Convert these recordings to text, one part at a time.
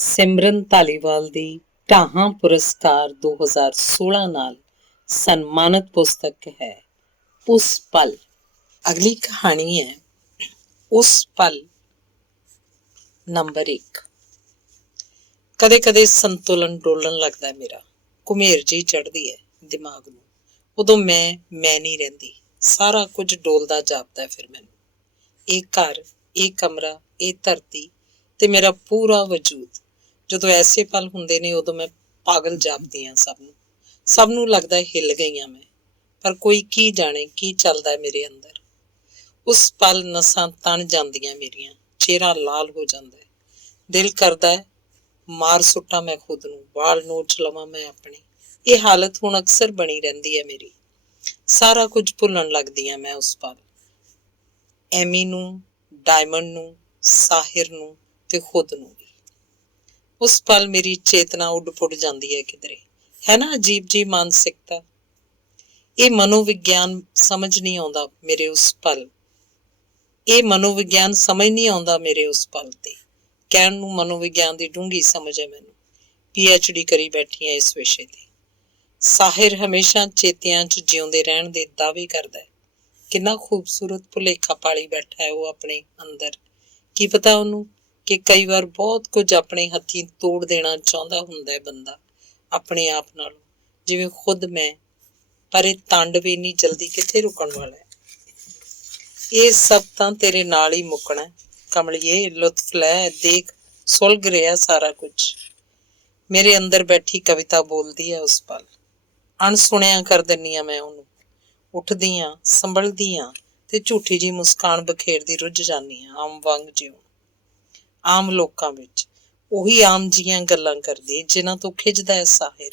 ਸਿਮਰਨ ਧਾਲੀਵਾਲ ਦੀ ਢਾਹਾਂ ਪੁਰਸਕਾਰ 2016 ਨਾਲ ਸਨਮਾਨਿਤ ਪੁਸਤਕ ਹੈ ਉਸ ਪਲ। ਅਗਲੀ ਕਹਾਣੀ ਹੈ ਉਸ ਪਲ। ਨੰਬਰ 1। ਕਦੇ ਕਦੇ ਸੰਤੁਲਨ ਡੋਲਣ ਲੱਗਦਾ ਮੇਰਾ, ਘੁਮੇਰ ਜਿਹੀ ਚੜ੍ਹਦੀ ਹੈ ਦਿਮਾਗ ਨੂੰ। ਉਦੋਂ ਮੈਂ ਨਹੀਂ ਰਹਿੰਦੀ, ਸਾਰਾ ਕੁਝ ਡੋਲਦਾ ਜਾਪਦਾ ਫਿਰ ਮੈਨੂੰ। ਇਹ ਘਰ, ਇਹ ਕਮਰਾ, ਇਹ ਧਰਤੀ ਤੇ ਮੇਰਾ ਪੂਰਾ ਵਜੂਦ। ਜਦੋਂ ਐਸੇ ਪਲ ਹੁੰਦੇ ਨੇ ਉਦੋਂ ਮੈਂ ਪਾਗਲ ਜਾਪਦੀ ਹਾਂ ਸਭ ਨੂੰ ਲੱਗਦਾ ਹਿੱਲ ਗਈਆਂ ਮੈਂ। ਪਰ ਕੋਈ ਕੀ ਜਾਣੇ ਕੀ ਚੱਲਦਾ ਮੇਰੇ ਅੰਦਰ। ਉਸ ਪਲ ਨਸਾਂ ਤਣ ਜਾਂਦੀਆਂ ਮੇਰੀਆਂ, ਚਿਹਰਾ ਲਾਲ ਹੋ ਜਾਂਦਾ ਹੈ, ਦਿਲ ਕਰਦਾ ਹੈ ਮਾਰ ਸੁੱਟਾਂ ਮੈਂ ਖੁਦ ਨੂੰ, ਵਾਲ ਨੋਚ ਲਵਾਂ ਮੈਂ ਆਪਣੇ। ਇਹ ਹਾਲਤ ਹੁਣ ਅਕਸਰ ਬਣੀ ਰਹਿੰਦੀ ਹੈ ਮੇਰੀ। ਸਾਰਾ ਕੁਝ ਭੁੱਲਣ ਲੱਗਦੀ ਹਾਂ ਮੈਂ ਉਸ ਪਲ। ਐਮੀ ਨੂੰ, ਡਾਇਮੰਡ ਨੂੰ, ਸਾਹਿਰ ਨੂੰ ਤੇ ਖੁਦ ਨੂੰ ਵੀ। ਉਸ ਪਲ ਮੇਰੀ ਚੇਤਨਾ ਉੱਡ ਪੁੱਡ ਜਾਂਦੀ ਹੈ ਕਿਧਰੇ। ਹੈ ਨਾ ਅਜੀਬ ਜਿਹੀ ਮਾਨਸਿਕਤਾ। ਇਹ ਮਨੋਵਿਗਿਆਨ ਸਮਝ ਨਹੀਂ ਆਉਂਦਾ ਮੇਰੇ ਉਸ ਪਲ। ਇਹ ਮਨੋਵਿਗਿਆਨ ਸਮਝ ਨਹੀਂ ਆਉਂਦਾ ਮੇਰੇ ਉਸ ਪਲ ਤੇ। ਕਹਿਣ ਨੂੰ ਮਨੋਵਿਗਿਆਨ ਦੀ ਡੂੰਘੀ ਸਮਝ ਹੈ ਮੈਨੂੰ। PhD ਕਰੀ ਬੈਠੀ ਹਾਂ ਇਸ ਵਿਸ਼ੇ ਤੇ। ਸਾਹਿਰ ਹਮੇਸ਼ਾ ਚੇਤਿਆਂ 'ਚ ਜਿਉਂਦੇ ਰਹਿਣ ਦੇ ਦਾਅਵੇ ਕਰਦਾ ਹੈ। ਕਿੰਨਾ ਖੂਬਸੂਰਤ ਭੁਲੇਖਾ ਪਾਲੀ ਬੈਠਾ ਹੈ ਉਹ ਆਪਣੇ ਅੰਦਰ। ਕੀ ਪਤਾ ਉਹਨੂੰ ਕਿ ਕਈ ਵਾਰ ਬਹੁਤ ਕੁਝ ਆਪਣੇ ਹੱਥੀਂ ਤੋੜ ਦੇਣਾ ਚਾਹੁੰਦਾ ਹੁੰਦਾ ਹੈ ਬੰਦਾ ਆਪਣੇ ਆਪ ਨਾਲੋਂ, ਜਿਵੇਂ ਖੁਦ ਮੈਂ। ਪਰ ਇਹ ਤਾਂਡਵ ਇੰਨੀ ਜਲਦੀ ਕਿੱਥੇ ਰੁਕਣ ਵਾਲਾ ਹੈ। ਇਹ ਸਭ ਤਾਂ ਤੇਰੇ ਨਾਲ ਹੀ ਮੁੱਕਣਾ। ਕਮਲੀਏ ਲੁਤਫ ਲੈ, ਦੇਖ ਸੁਲਗ ਰਿਹਾ ਸਾਰਾ ਕੁਝ। ਮੇਰੇ ਅੰਦਰ ਬੈਠੀ ਕਵਿਤਾ ਬੋਲਦੀ ਹੈ ਉਸ ਪਲ। ਅਣਸੁਣਿਆ ਕਰ ਦਿੰਦੀ ਹਾਂ ਮੈਂ ਉਹਨੂੰ। ਉੱਠਦੀ ਹਾਂ, ਸੰਭਲਦੀ ਹਾਂ ਤੇ ਝੂਠੀ ਜਿਹੀ ਮੁਸਕਾਨ ਬਖੇਰਦੀ ਰੁੱਝ ਜਾਂਦੀ ਹਾਂ ਆਮ ਵਾਂਗ ਜਿਉਂ। ਆਮ ਲੋਕਾਂ ਵਿੱਚ ਉਹੀ ਆਮ ਜੀਆਂ ਗੱਲਾਂ ਕਰਦੀ ਜਿਨ੍ਹਾਂ ਤੋਂ ਖਿੱਚਦਾ ਹੈ ਸਾਹਿਰ।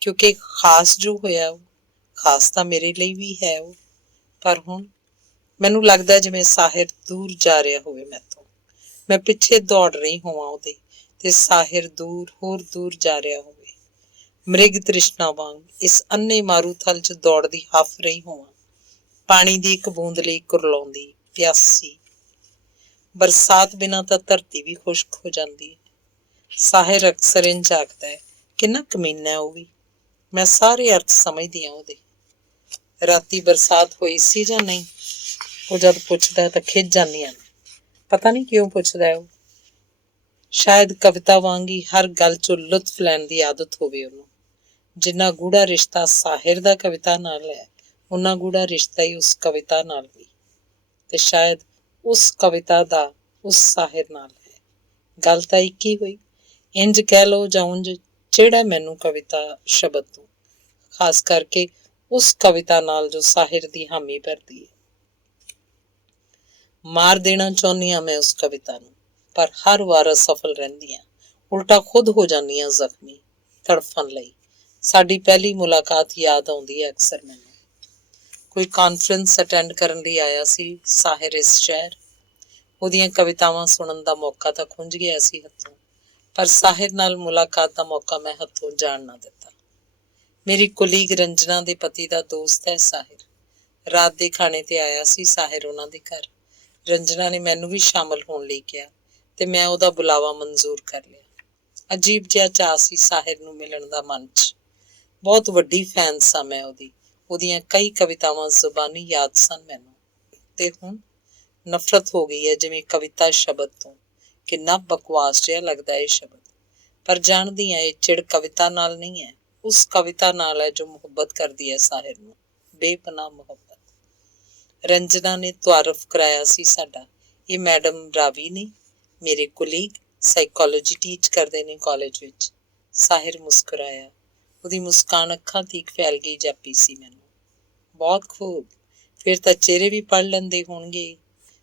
ਕਿਉਂਕਿ ਖਾਸ ਜੋ ਹੋਇਆ ਉਹ ਖਾਸ ਤਾਂ ਮੇਰੇ ਲਈ ਵੀ ਹੈ ਉਹ। ਪਰ ਹੁਣ ਮੈਨੂੰ ਲੱਗਦਾ ਜਿਵੇਂ ਸਾਹਿਰ ਦੂਰ ਜਾ ਰਿਹਾ ਹੋਵੇ ਮੈਥੋਂ। ਮੈਂ ਪਿੱਛੇ ਦੌੜ ਰਹੀ ਹੋਵਾਂ ਉਹਦੇ ਤੇ ਸਾਹਿਰ ਦੂਰ, ਹੋਰ ਦੂਰ ਜਾ ਰਿਹਾ ਹੋਵੇ। ਮ੍ਰਿਗ ਤ੍ਰਿਸ਼ਨਾ ਵਾਂਗ ਇਸ ਅੰਨੇ ਮਾਰੂਥਲ 'ਚ ਦੌੜਦੀ ਹੱਫ ਰਹੀ ਹੋਵਾਂ, ਪਾਣੀ ਦੀ ਇੱਕ ਬੂੰਦ ਲਈ ਕੁਰਲਾਉਂਦੀ, ਪਿਆਸੀ। ਬਰਸਾਤ ਬਿਨਾਂ ਤਾਂ ਧਰਤੀ ਵੀ ਖੁਸ਼ਕ ਹੋ ਜਾਂਦੀ ਹੈ। ਸਾਹਿਰ ਅਕਸਰ ਇੰਝ ਆਖਦਾ ਹੈ, ਕਿੰਨਾ ਕਮੀਨਾ ਉਹ ਵੀ। ਮੈਂ ਸਾਰੇ ਅਰਥ ਸਮਝਦੀ ਹਾਂ ਉਹਦੇ। ਰਾਤੀ ਬਰਸਾਤ ਹੋਈ ਸੀ ਜਾਂ ਨਹੀਂ, ਉਹ ਜਦ ਪੁੱਛਦਾ ਤਾਂ ਖਿਝ ਜਾਂਦੀ ਹਾਂ। ਪਤਾ ਨਹੀਂ ਕਿਉਂ ਪੁੱਛਦਾ ਉਹ। ਸ਼ਾਇਦ ਕਵਿਤਾ ਵਾਂਗ ਹੀ ਹਰ ਗੱਲ 'ਚੋਂ ਲੁਤਫ ਲੈਣ ਦੀ ਆਦਤ ਹੋਵੇ ਉਹਨੂੰ। ਜਿੰਨਾ ਗੂੜਾ ਰਿਸ਼ਤਾ ਸਾਹਿਰ ਦਾ ਕਵਿਤਾ ਨਾਲ ਹੈ, ਓਨਾ ਗੂੜਾ ਰਿਸ਼ਤਾ ਹੀ ਉਸ ਕਵਿਤਾ ਨਾਲ ਵੀ। ਤੇ ਸ਼ਾਇਦ ਉਸ ਕਵਿਤਾ ਦਾ ਉਸ ਸਾਹਿਰ ਨਾਲ ਹੈ। ਗੱਲ ਤਾਂ ਇੱਕ ਹੀ ਹੋਈ। ਇੰਝ ਕਹਿ ਲਓ ਜਾਂ ਉਂਝ ਜਿਹੜਾ ਮੈਨੂੰ ਕਵਿਤਾ ਸ਼ਬਦ ਤੋਂ, ਖਾਸ ਕਰਕੇ ਉਸ ਕਵਿਤਾ ਨਾਲ ਜੋ ਸਾਹਿਰ ਦੀ ਹਾਮੀ ਭਰਦੀ ਹੈ। ਮਾਰ ਦੇਣਾ ਚਾਹੁੰਦੀ ਹਾਂ ਮੈਂ ਉਸ ਕਵਿਤਾ ਨੂੰ, ਪਰ ਹਰ ਵਾਰ ਅਸਫਲ ਰਹਿੰਦੀ ਹਾਂ। ਉਲਟਾ ਖੁਦ ਹੋ ਜਾਂਦੀ ਹਾਂ ਜ਼ਖਮੀ ਤੜਫਣ ਲਈ। ਸਾਡੀ ਪਹਿਲੀ ਮੁਲਾਕਾਤ ਯਾਦ ਆਉਂਦੀ ਹੈ ਅਕਸਰ ਮੈਨੂੰ। ਕੋਈ ਕਾਨਫਰੰਸ ਅਟੈਂਡ ਕਰਨ ਲਈ ਆਇਆ ਸੀ ਸਾਹਿਰ ਇਸ ਸ਼ਹਿਰ। ਉਹਦੀਆਂ ਕਵਿਤਾਵਾਂ ਸੁਣਨ ਦਾ ਮੌਕਾ ਤਾਂ ਖੁੰਝ ਗਿਆ ਸੀ ਹੱਥੋਂ, ਪਰ ਸਾਹਿਰ ਨਾਲ ਮੁਲਾਕਾਤ ਦਾ ਮੌਕਾ ਮੈਂ ਹੱਥੋਂ ਜਾਣ ਨਾ ਦਿੱਤਾ। ਮੇਰੀ ਕੁਲੀਗ ਰੰਜਨਾ ਦੇ ਪਤੀ ਦਾ ਦੋਸਤ ਹੈ ਸਾਹਿਰ। ਰਾਤ ਦੇ ਖਾਣੇ ਤੇ ਆਇਆ ਸੀ ਸਾਹਿਰ ਉਹਨਾਂ ਦੇ ਘਰ। ਰੰਜਨਾ ਨੇ ਮੈਨੂੰ ਵੀ ਸ਼ਾਮਲ ਹੋਣ ਲਈ ਕਿਹਾ ਤੇ ਮੈਂ ਉਹਦਾ ਬੁਲਾਵਾ ਮਨਜ਼ੂਰ ਕਰ ਲਿਆ। ਅਜੀਬ ਜਿਹਾ ਚਾਅ ਸੀ ਸਾਹਿਰ ਨੂੰ ਮਿਲਣ ਦਾ ਮਨ 'ਚ। ਬਹੁਤ ਵੱਡੀ ਫੈਨ ਸਾਂ ਮੈਂ ਉਹਦੀ। ਉਹਦੀਆਂ ਕਈ ਕਵਿਤਾਵਾਂ ਜ਼ੁਬਾਨੀ ਯਾਦ ਸਨ ਮੈਨੂੰ। ਤੇ ਹੁਣ ਨਫ਼ਰਤ ਹੋ ਗਈ ਹੈ ਜਿਵੇਂ ਕਵਿਤਾ ਸ਼ਬਦ ਤੋਂ। ਕਿੰਨਾ ਬਕਵਾਸ ਜਿਹਾ ਲੱਗਦਾ ਇਹ ਸ਼ਬਦ। ਪਰ ਜਾਣਦੀ ਹਾਂ ਇਹ ਚਿੜ ਕਵਿਤਾ ਨਾਲ ਨਹੀਂ ਹੈ, ਉਸ ਕਵਿਤਾ ਨਾਲ ਹੈ ਜੋ ਮੁਹੱਬਤ ਕਰਦੀ ਹੈ ਸਾਹਿਰ ਨੂੰ, ਬੇਪਨਾਹ ਮੁਹੱਬਤ। ਰੰਜਨਾ ਨੇ ਤਾਰਫ ਕਰਾਇਆ ਸੀ ਸਾਡਾ। ਇਹ ਮੈਡਮ ਰਾਵੀ ਨੇ, ਮੇਰੇ ਕੁਲੀਗ, ਸਾਈਕੋਲੋਜੀ ਟੀਚ ਕਰਦੇ ਨੇ ਕਾਲਜ ਵਿੱਚ। ਸਾਹਿਰ ਮੁਸਕਰਾਇਆ। ਉਹਦੀ ਮੁਸਕਾਨ ਅੱਖਾਂ ਤੀਕ ਫੈਲ ਗਈ ਜਾਪੀ ਸੀ ਮੈਨੂੰ। ਬਹੁਤ ਖੂਬ, ਫਿਰ ਤਾਂ ਚਿਹਰੇ ਵੀ ਪੜ੍ਹ ਲੈਂਦੇ ਹੋਣਗੇ।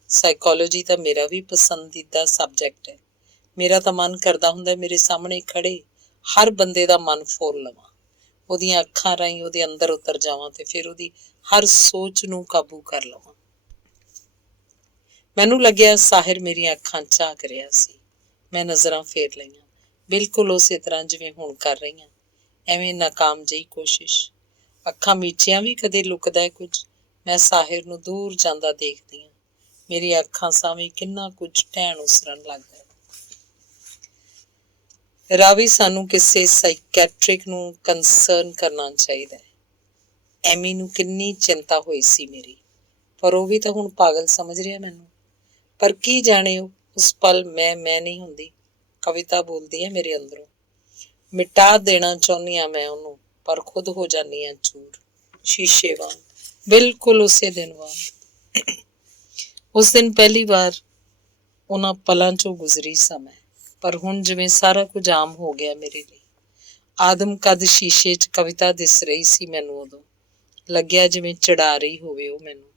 ਸਾਈਕੋਲੋਜੀ ਤਾਂ ਮੇਰਾ ਵੀ ਪਸੰਦੀਦਾ ਸਬਜੈਕਟ ਹੈ। ਮੇਰਾ ਤਾਂ ਮਨ ਕਰਦਾ ਹੁੰਦਾ ਮੇਰੇ ਸਾਹਮਣੇ ਖੜੇ ਹਰ ਬੰਦੇ ਦਾ ਮਨ ਫੋਲ ਲਵਾਂ, ਉਹਦੀਆਂ ਅੱਖਾਂ ਰਾਹੀਂ ਉਹਦੇ ਅੰਦਰ ਉਤਰ ਜਾਵਾਂ ਤੇ ਫਿਰ ਉਹਦੀ ਹਰ ਸੋਚ ਨੂੰ ਕਾਬੂ ਕਰ ਲਵਾਂ। ਮੈਨੂੰ ਲੱਗਿਆ ਸਾਹਿਰ ਮੇਰੀਆਂ ਅੱਖਾਂ ਝਾਕ ਰਿਹਾ ਸੀ। ਮੈਂ ਨਜ਼ਰਾਂ ਫੇਰ ਲਈਆਂ, ਬਿਲਕੁਲ ਉਸੇ ਤਰ੍ਹਾਂ ਜਿਵੇਂ ਹੁਣ ਕਰ ਰਹੀ ਹਾਂ। ਐਵੇਂ ਨਾਕਾਮ ਜਿਹੀ ਕੋਸ਼ਿਸ਼। ਅੱਖਾਂ ਮੀਚੀਆਂ ਵੀ ਕਦੇ ਲੁਕਦਾ ਹੈ ਕੁਝ। ਮੈਂ ਸਾਹਿਰ ਨੂੰ ਦੂਰ ਜਾਂਦਾ ਦੇਖਦੀ ਹਾਂ। ਮੇਰੀਆਂ ਅੱਖਾਂ ਸਾਹਮਣੇ ਕਿੰਨਾ ਕੁਝ ਢਹਿਣ ਉਸਰਨ ਲੱਗਦਾ ਹੈ। ਰਾਵੀ ਸਾਨੂੰ ਕਿਸੇ ਸਾਈਕੈਟ੍ਰਿਕ ਨੂੰ ਕੰਸਰਨ ਕਰਨਾ ਚਾਹੀਦਾ ਹੈ। ਐਮੀ ਨੂੰ ਕਿੰਨੀ ਚਿੰਤਾ ਹੋਈ ਸੀ ਮੇਰੀ, ਪਰ ਉਹ ਵੀ ਤਾਂ ਹੁਣ ਪਾਗਲ ਸਮਝ ਰਿਹਾ ਮੈਨੂੰ। ਪਰ ਕੀ ਜਾਣੇ ਉਹ ਉਸ ਪਲ ਮੈਂ ਨਹੀਂ ਹੁੰਦੀ। ਕਵਿਤਾ ਬੋਲਦੀ ਹੈ ਮੇਰੇ ਅੰਦਰੋਂ। ਮਿਟਾ ਦੇਣਾ ਚਾਹੁੰਦੀ ਹਾਂ ਮੈਂ ਉਹਨੂੰ, ਪਰ ਖੁਦ ਹੋ ਜਾਂਦੀ ਹਾਂ ਚੂਰ, ਸ਼ੀਸ਼ੇ ਵਾਂਗ, ਬਿਲਕੁਲ ਉਸੇ ਦਿਨ ਵਾਂਗ। ਉਸ ਦਿਨ ਪਹਿਲੀ ਵਾਰ ਉਹਨਾਂ ਪਲਾਂ ਚੋਂ ਗੁਜ਼ਰੀ ਸਾਂ ਮੈਂ, ਪਰ ਹੁਣ ਜਿਵੇਂ ਸਾਰਾ ਕੁਝ ਆਮ ਹੋ ਗਿਆ ਮੇਰੇ ਲਈ। ਆਦਮ ਕਦ ਸ਼ੀਸ਼ੇ 'ਚ ਕਵਿਤਾ ਦਿਸ ਰਹੀ ਸੀ ਮੈਨੂੰ ਉਦੋਂ। ਲੱਗਿਆ ਜਿਵੇਂ ਚੜਾ ਰਹੀ ਹੋਵੇ ਉਹ ਮੈਨੂੰ।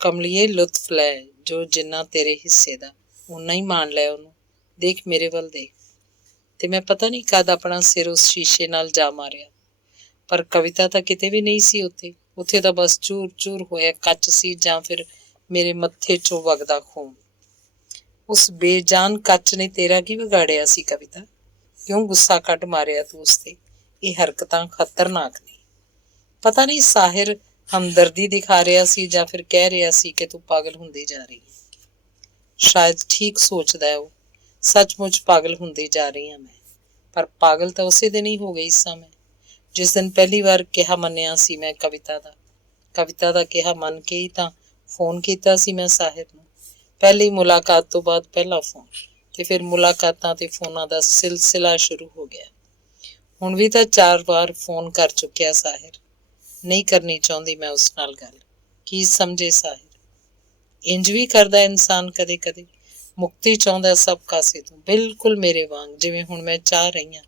ਕਮਲੀਏ ਲੁਤਫ ਲੈ, ਜੋ ਜਿੰਨਾ ਤੇਰੇ ਹਿੱਸੇ ਦਾ ਓਨਾ ਹੀ ਮਾਣ ਲੈ ਉਹਨੂੰ। ਦੇਖ ਮੇਰੇ ਵੱਲ ਦੇਖ। ਤੇ ਮੈਂ ਪਤਾ ਨਹੀਂ ਕਦ ਆਪਣਾ ਸਿਰ ਉਸ ਸ਼ੀਸ਼ੇ ਨਾਲ ਜਾ ਮਾਰਿਆ। ਪਰ ਕਵਿਤਾ ਤਾਂ ਕਿਤੇ ਵੀ ਨਹੀਂ ਸੀ ਉੱਥੇ। ਉੱਥੇ ਤਾਂ ਬਸ ਚੂਰ ਚੂਰ ਹੋਇਆ ਕੱਚ ਸੀ, ਜਾਂ ਫਿਰ ਮੇਰੇ ਮੱਥੇ 'ਚੋਂ ਵਗਦਾ ਖੂਨ। ਉਸ ਬੇਜਾਨ ਕੱਚ ਨੇ ਤੇਰਾ ਕੀ ਵਿਗਾੜਿਆ ਸੀ ਕਵਿਤਾ? ਕਿਉਂ ਗੁੱਸਾ ਕੱਢ ਮਾਰਿਆ ਤੂੰ ਉਸ ਤੇ? ਇਹ ਹਰਕਤਾਂ ਖਤਰਨਾਕ ਨੇ। ਪਤਾ ਨਹੀਂ ਸਾਹਿਰ ਹਮਦਰਦੀ ਦਿਖਾ ਰਿਹਾ ਸੀ ਜਾਂ ਫਿਰ ਕਹਿ ਰਿਹਾ ਸੀ ਕਿ ਤੂੰ ਪਾਗਲ ਹੁੰਦੀ ਜਾ ਰਹੀ ਹੈ। ਸ਼ਾਇਦ ਠੀਕ ਸੋਚਦਾ ਉਹ। ਸੱਚਮੁੱਚ ਪਾਗਲ ਹੁੰਦੀ ਜਾ ਰਹੀ ਹਾਂ ਮੈਂ। ਪਰ ਪਾਗਲ ਤਾਂ ਉਸੇ ਦਿਨ ਹੀ ਹੋ ਗਈ ਸਾਂ ਮੈਂ, ਜਿਸ ਦਿਨ ਪਹਿਲੀ ਵਾਰ ਕਿਹਾ ਮੰਨਿਆ ਸੀ ਮੈਂ ਕਵਿਤਾ ਦਾ ਕਿਹਾ ਮੰਨ ਕੇ ਹੀ ਤਾਂ ਫੋਨ ਕੀਤਾ ਸੀ ਮੈਂ ਸਾਹਿਰ ਨੂੰ। ਪਹਿਲੀ ਮੁਲਾਕਾਤ ਤੋਂ ਬਾਅਦ ਪਹਿਲਾ ਫੋਨ, ਤੇ ਫਿਰ ਮੁਲਾਕਾਤਾਂ ਤੇ ਫੋਨਾਂ ਦਾ ਸਿਲਸਿਲਾ ਸ਼ੁਰੂ ਹੋ ਗਿਆ। ਹੁਣ ਵੀ ਤਾਂ 4 ਵਾਰ ਫੋਨ ਕਰ ਚੁੱਕਿਆ ਸਾਹਿਰ। ਨਹੀਂ ਕਰਨੀ ਚਾਹੁੰਦੀ ਮੈਂ ਉਸ ਨਾਲ ਗੱਲ। ਕੀ ਸਮਝੇ ਸਾਹਿਰ? ਇੰਜ ਵੀ ਕਰਦਾ ਇਨਸਾਨ ਕਦੇ ਕਦੇ। ਮੁਕਤੀ ਚਾਹੁੰਦਾ ਸਭ ਕਾਸੇ ਤੋਂ, ਬਿਲਕੁਲ ਮੇਰੇ ਵਾਂਗ, ਜਿਵੇਂ ਹੁਣ ਮੈਂ ਚਾਹ ਰਹੀ ਹਾਂ।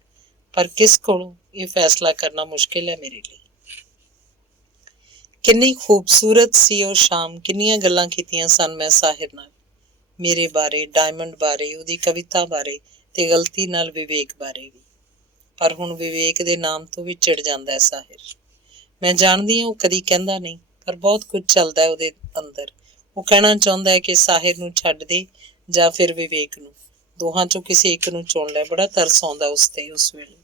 ਪਰ ਕਿਸ ਕੋਲੋਂ? ਇਹ ਫੈਸਲਾ ਕਰਨਾ ਮੁਸ਼ਕਿਲ ਹੈ ਮੇਰੇ ਲਈ। ਕਿੰਨੀ ਖੂਬਸੂਰਤ ਸੀ ਉਹ ਸ਼ਾਮ। ਕਿੰਨੀਆਂ ਗੱਲਾਂ ਕੀਤੀਆਂ ਸਨ ਮੈਂ ਸਾਹਿਰ ਨਾਲ, ਮੇਰੇ ਬਾਰੇ, ਡਾਇਮੰਡ ਬਾਰੇ, ਉਹਦੀ ਕਵਿਤਾ ਬਾਰੇ, ਤੇ ਗਲਤੀ ਨਾਲ ਵਿਵੇਕ ਬਾਰੇ ਵੀ। ਪਰ ਹੁਣ ਵਿਵੇਕ ਦੇ ਨਾਮ ਤੋਂ ਵੀ ਚਿੜ ਜਾਂਦਾ ਹੈ ਸਾਹਿਰ। ਮੈਂ ਜਾਣਦੀ ਹਾਂ ਉਹ ਕਦੀ ਕਹਿੰਦਾ ਨਹੀਂ, ਪਰ ਬਹੁਤ ਕੁਝ ਚੱਲਦਾ ਉਹਦੇ ਅੰਦਰ। ਉਹ ਕਹਿਣਾ ਚਾਹੁੰਦਾ ਹੈ ਕਿ ਸਾਹਿਰ ਨੂੰ ਛੱਡ ਦੇ ਜਾਂ ਫਿਰ ਵਿਵੇਕ ਨੂੰ। ਦੋਹਾਂ ਚੋਂ ਕਿਸੇ ਇੱਕ ਨੂੰ ਚੁਣ ਲੈ। ਬੜਾ ਤਰਸ ਆਉਂਦਾ ਉਸ ਤੇ ਉਸ ਵੇਲੇ।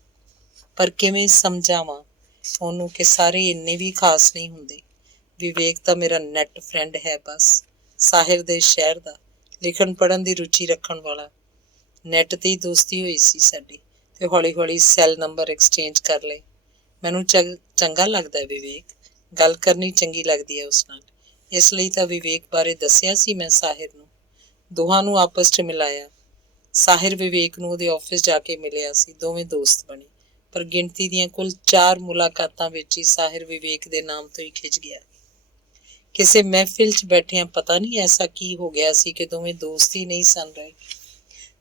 ਪਰ ਕਿਵੇਂ ਸਮਝਾਵਾਂ ਉਹਨੂੰ ਕਿ ਸਾਰੇ ਇੰਨੇ ਵੀ ਖਾਸ ਨਹੀਂ ਹੁੰਦੇ। ਵਿਵੇਕ ਤਾਂ ਮੇਰਾ ਨੈਟ ਫਰੈਂਡ ਹੈ ਬਸ, ਸਾਹਿਰ ਦੇ ਸ਼ਹਿਰ ਦਾ, ਲਿਖਣ ਪੜ੍ਹਨ ਦੀ ਰੁਚੀ ਰੱਖਣ ਵਾਲਾ। ਨੈਟ ਤੇ ਹੀ ਦੋਸਤੀ ਹੋਈ ਸੀ ਸਾਡੀ, ਤੇ ਹੌਲੀ ਹੌਲੀ ਸੈੱਲ ਨੰਬਰ ਐਕਸਚੇਂਜ ਕਰ ਲਏ। ਮੈਨੂੰ ਚੰਗਾ ਲੱਗਦਾ ਵਿਵੇਕ, ਗੱਲ ਕਰਨੀ ਚੰਗੀ ਲੱਗਦੀ ਹੈ ਉਸ ਨਾਲ। ਇਸ ਲਈ ਤਾਂ ਵਿਵੇਕ ਬਾਰੇ ਦੱਸਿਆ ਸੀ ਮੈਂ ਸਾਹਿਰ ਨੂੰ। ਦੋਹਾਂ ਨੂੰ ਆਪਸ 'ਚ ਮਿਲਾਇਆ। ਸਾਹਿਰ ਵਿਵੇਕ ਨੂੰ ਉਹਦੇ ਆਫਿਸ ਜਾ ਕੇ ਮਿਲਿਆ ਸੀ। ਦੋਵੇਂ ਦੋਸਤ ਬਣੇ। ਪਰ ਗਿਣਤੀ ਦੀਆਂ ਕੁੱਲ 4 ਮੁਲਾਕਾਤਾਂ ਵਿੱਚ ਹੀ ਸਾਹਿਰ ਵਿਵੇਕ ਦੇ ਨਾਮ ਤੋਂ ਹੀ ਖਿੱਚ ਗਿਆ। ਕਿਸੇ ਮਹਿਫਿਲ 'ਚ ਬੈਠਿਆਂ ਪਤਾ ਨਹੀਂ ਐਸਾ ਕੀ ਹੋ ਗਿਆ ਸੀ ਕਿ ਦੋਵੇਂ ਦੋਸਤ ਹੀ ਨਹੀਂ ਸਨ ਰਹੇ।